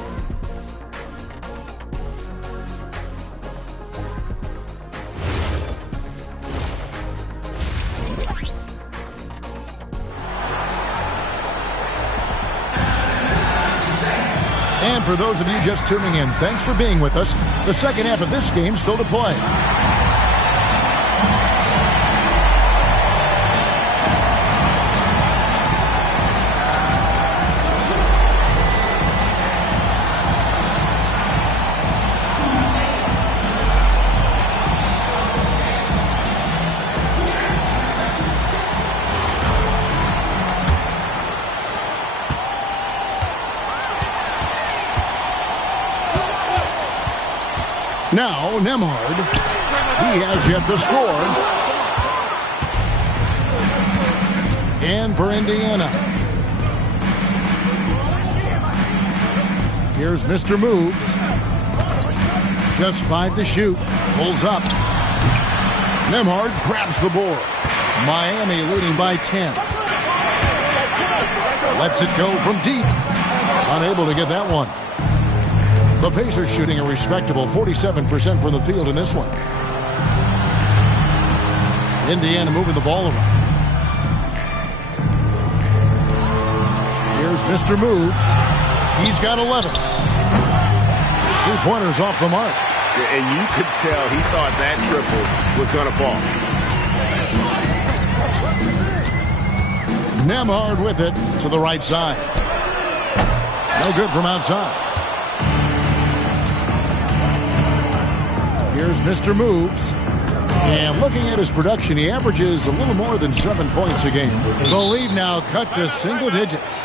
And for those of you just tuning in, thanks for being with us. The second half of this game still to play. Now, Nemhard. He has yet to score. And for Indiana. Here's Mr. Moves. Just 5 to shoot. Pulls up. Nemhard grabs the board. Miami leading by 10. Lets it go from deep. Unable to get that one. The Pacers shooting a respectable 47% from the field in this one. Indiana moving the ball around. Here's Mr. Moves. He's got 11. His three-pointers off the mark. And you could tell he thought that triple was going to fall. Nemhard with it to the right side. No good from outside. Here's Mr. Moves. And looking at his production, he averages a little more than 7 points a game. The lead now cut to single digits.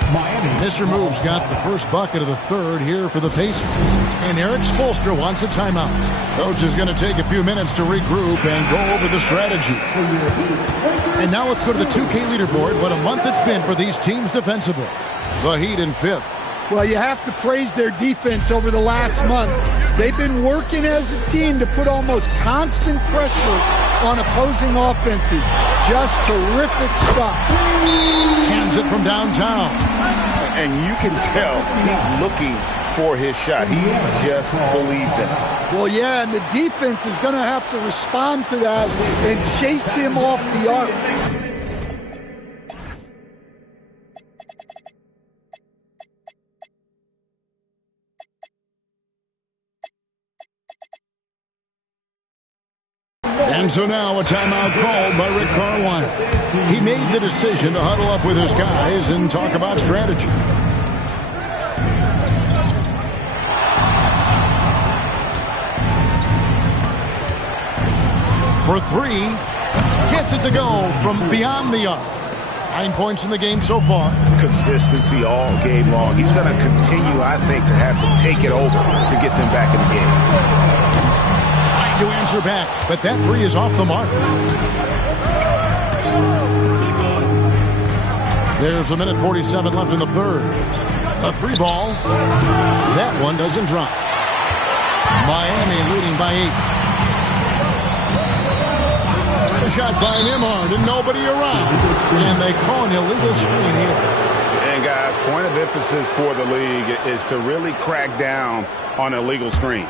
Mr. Moves got the first bucket of the third here for the Pacers. And Eric Spoelstra wants a timeout. Coach is going to take a few minutes to regroup and go over the strategy. And now let's go to the 2K leaderboard. What a month it's been for these teams defensively. The Heat in 5th. Well, you have to praise their defense over the last month. They've been working as a team to put almost constant pressure on opposing offenses. Just terrific stuff. Hands it from downtown. And you can tell he's looking for his shot. He just believes it. Well, yeah, and the defense is going to have to respond to that and chase him off the arc. And so now a timeout called by Rick Carlisle. He made the decision to huddle up with his guys and talk about strategy. For 3, gets it to go from beyond the arc. 9 points in the game so far. Consistency all game long. He's going to continue, I think, to have to take it over to get them back in the game. Trying to answer back, but that 3 is off the mark. There's a minute 47 left in the third. A 3 ball. That one doesn't drop. Miami leading by 8. A shot by Nemhard and nobody around. And they call an illegal screen here. And guys, point of emphasis for the league is to really crack down on illegal screens.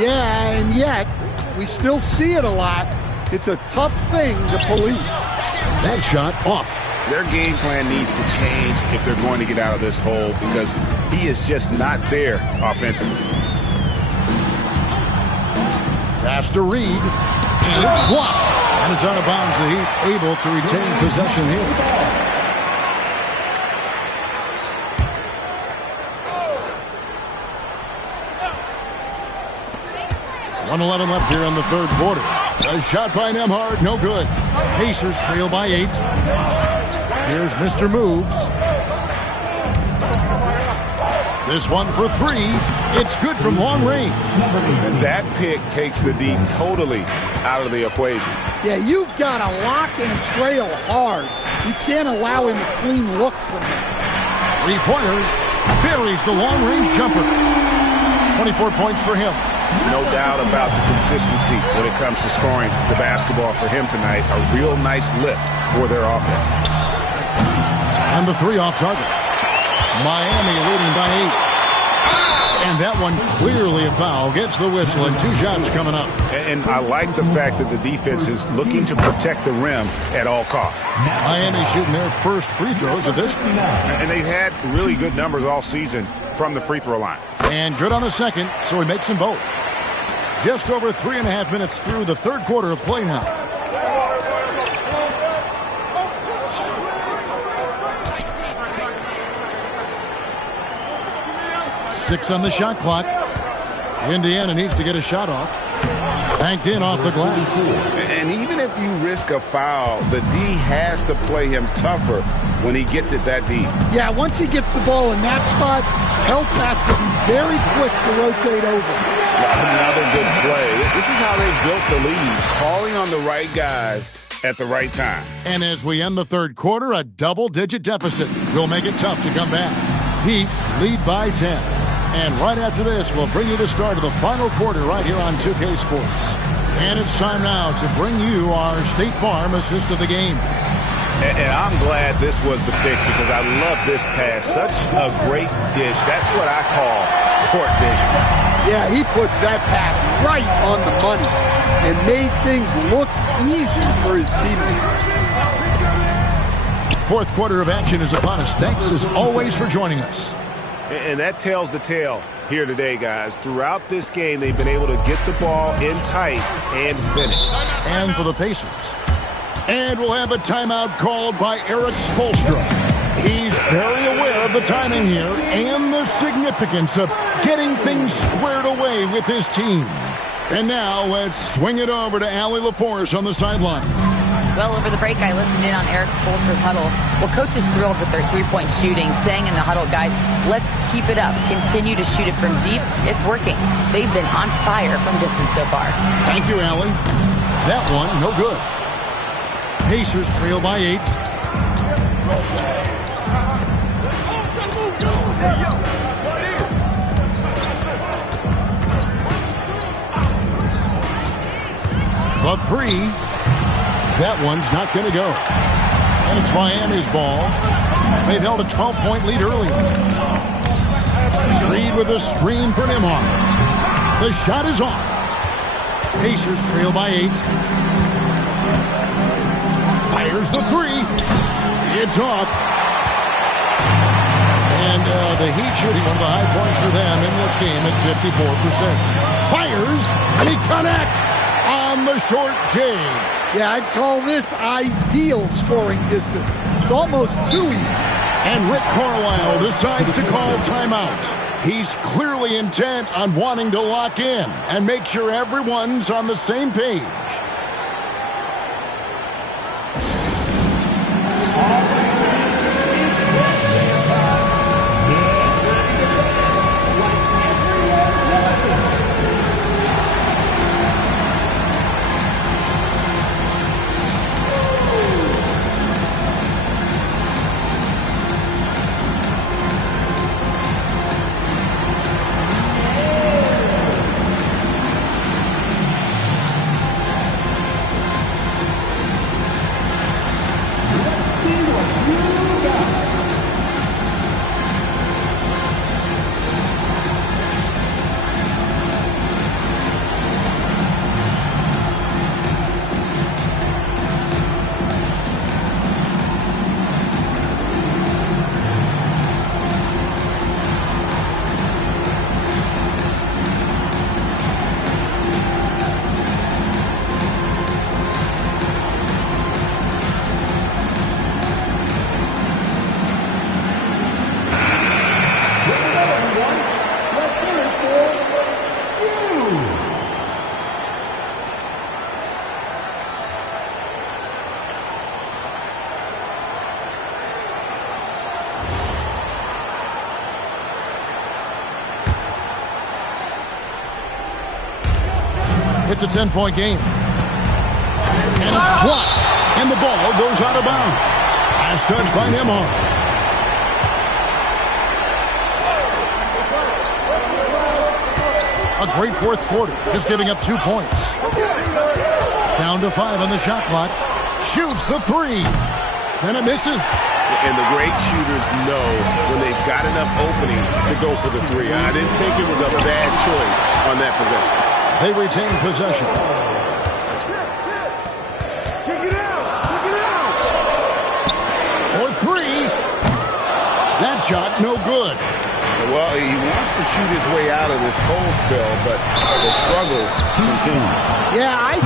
Yeah, and yet we still see it a lot. It's a tough thing to police. That shot off. Their game plan needs to change if they're going to get out of this hole because he is just not there offensively. Pass to Reed. And it's blocked. And it's out of bounds. The Heat able to retain possession here. .111 left here in the third quarter. A shot by Nemhard, no good. Pacers trail by 8. Here's Mr. Moves. This one for 3. It's good from long range. And that pick takes the D totally out of the equation. Yeah, you've got to lock and trail hard. You can't allow him a clean look from that. 3-pointer buries the long-range jumper. 24 points for him. No doubt about the consistency when it comes to scoring the basketball for him tonight. A real nice lift for their offense. And the 3 off target. Miami leading by 8. And that one clearly a foul. Gets the whistle and 2 shots coming up. And I like the fact that the defense is looking to protect the rim at all costs. Miami shooting their first free throws of this game. And they've had really good numbers all season from the free throw line. And good on the second, so he makes them both. Just over 3.5 minutes through the third quarter of play now. Six on the shot clock. Indiana needs to get a shot off. Banked in off the glass. And even if you risk a foul, the D has to play him tougher when he gets it that deep. Yeah, once he gets the ball in that spot, help has to be very quick to rotate over. Another good play. This is how they built the lead, calling on the right guys at the right time. And as we end the third quarter, a double-digit deficit will make it tough to come back. Heat lead by 10. And right after this, we'll bring you the start of the final quarter right here on 2K Sports. And it's time now to bring you our State Farm assist of the game. And I'm glad this was the pick because I love this pass. Such a great dish. That's what I call court vision. Yeah, he puts that pass right on the money and made things look easy for his teammates. Fourth quarter of action is upon us. Thanks, as always, for joining us. And that tells the tale here today, guys. Throughout this game, they've been able to get the ball in tight and finish. And for the Pacers. And we'll have a timeout called by Eric Spoelstra. He's very aware of the timing here and the significance of getting things squared away with his team. And now let's swing it over to Allie LaForce on the sideline. Well, over the break, I listened in on Eric Spoelstra's huddle. Well, coach is thrilled with their three-point shooting, saying in the huddle, guys, let's keep it up. Continue to shoot it from deep. It's working. They've been on fire from distance so far. Thank you, Allie. That one, no good. Pacers trail by 8. The 3. That one's not going to go. And it's Miami's ball. They've held a 12-point lead earlier. Reed with a screen for Nembhard. The shot is off. Pacers trail by 8. Fires the 3. It's off. And the Heat shooting one of the high points for them in this game at 54%. Fires, and he connects on the short J. Yeah, I'd call this ideal scoring distance. It's almost too easy. And Rick Carlisle decides to call timeout. He's clearly intent on wanting to lock in and make sure everyone's on the same page. It's a 10-point game. And it's blocked. And the ball goes out of bounds. Last touch by Nembhard. A great fourth quarter. Just giving up 2 points. Down to 5 on the shot clock. Shoots the 3. And it misses. And the great shooters know when they've got enough opening to go for the 3. I didn't think it was a bad choice on that possession. They retain possession. For 3. That shot, no good. Well, he wants to shoot his way out of this cold spell, but the struggles continue. Yeah, I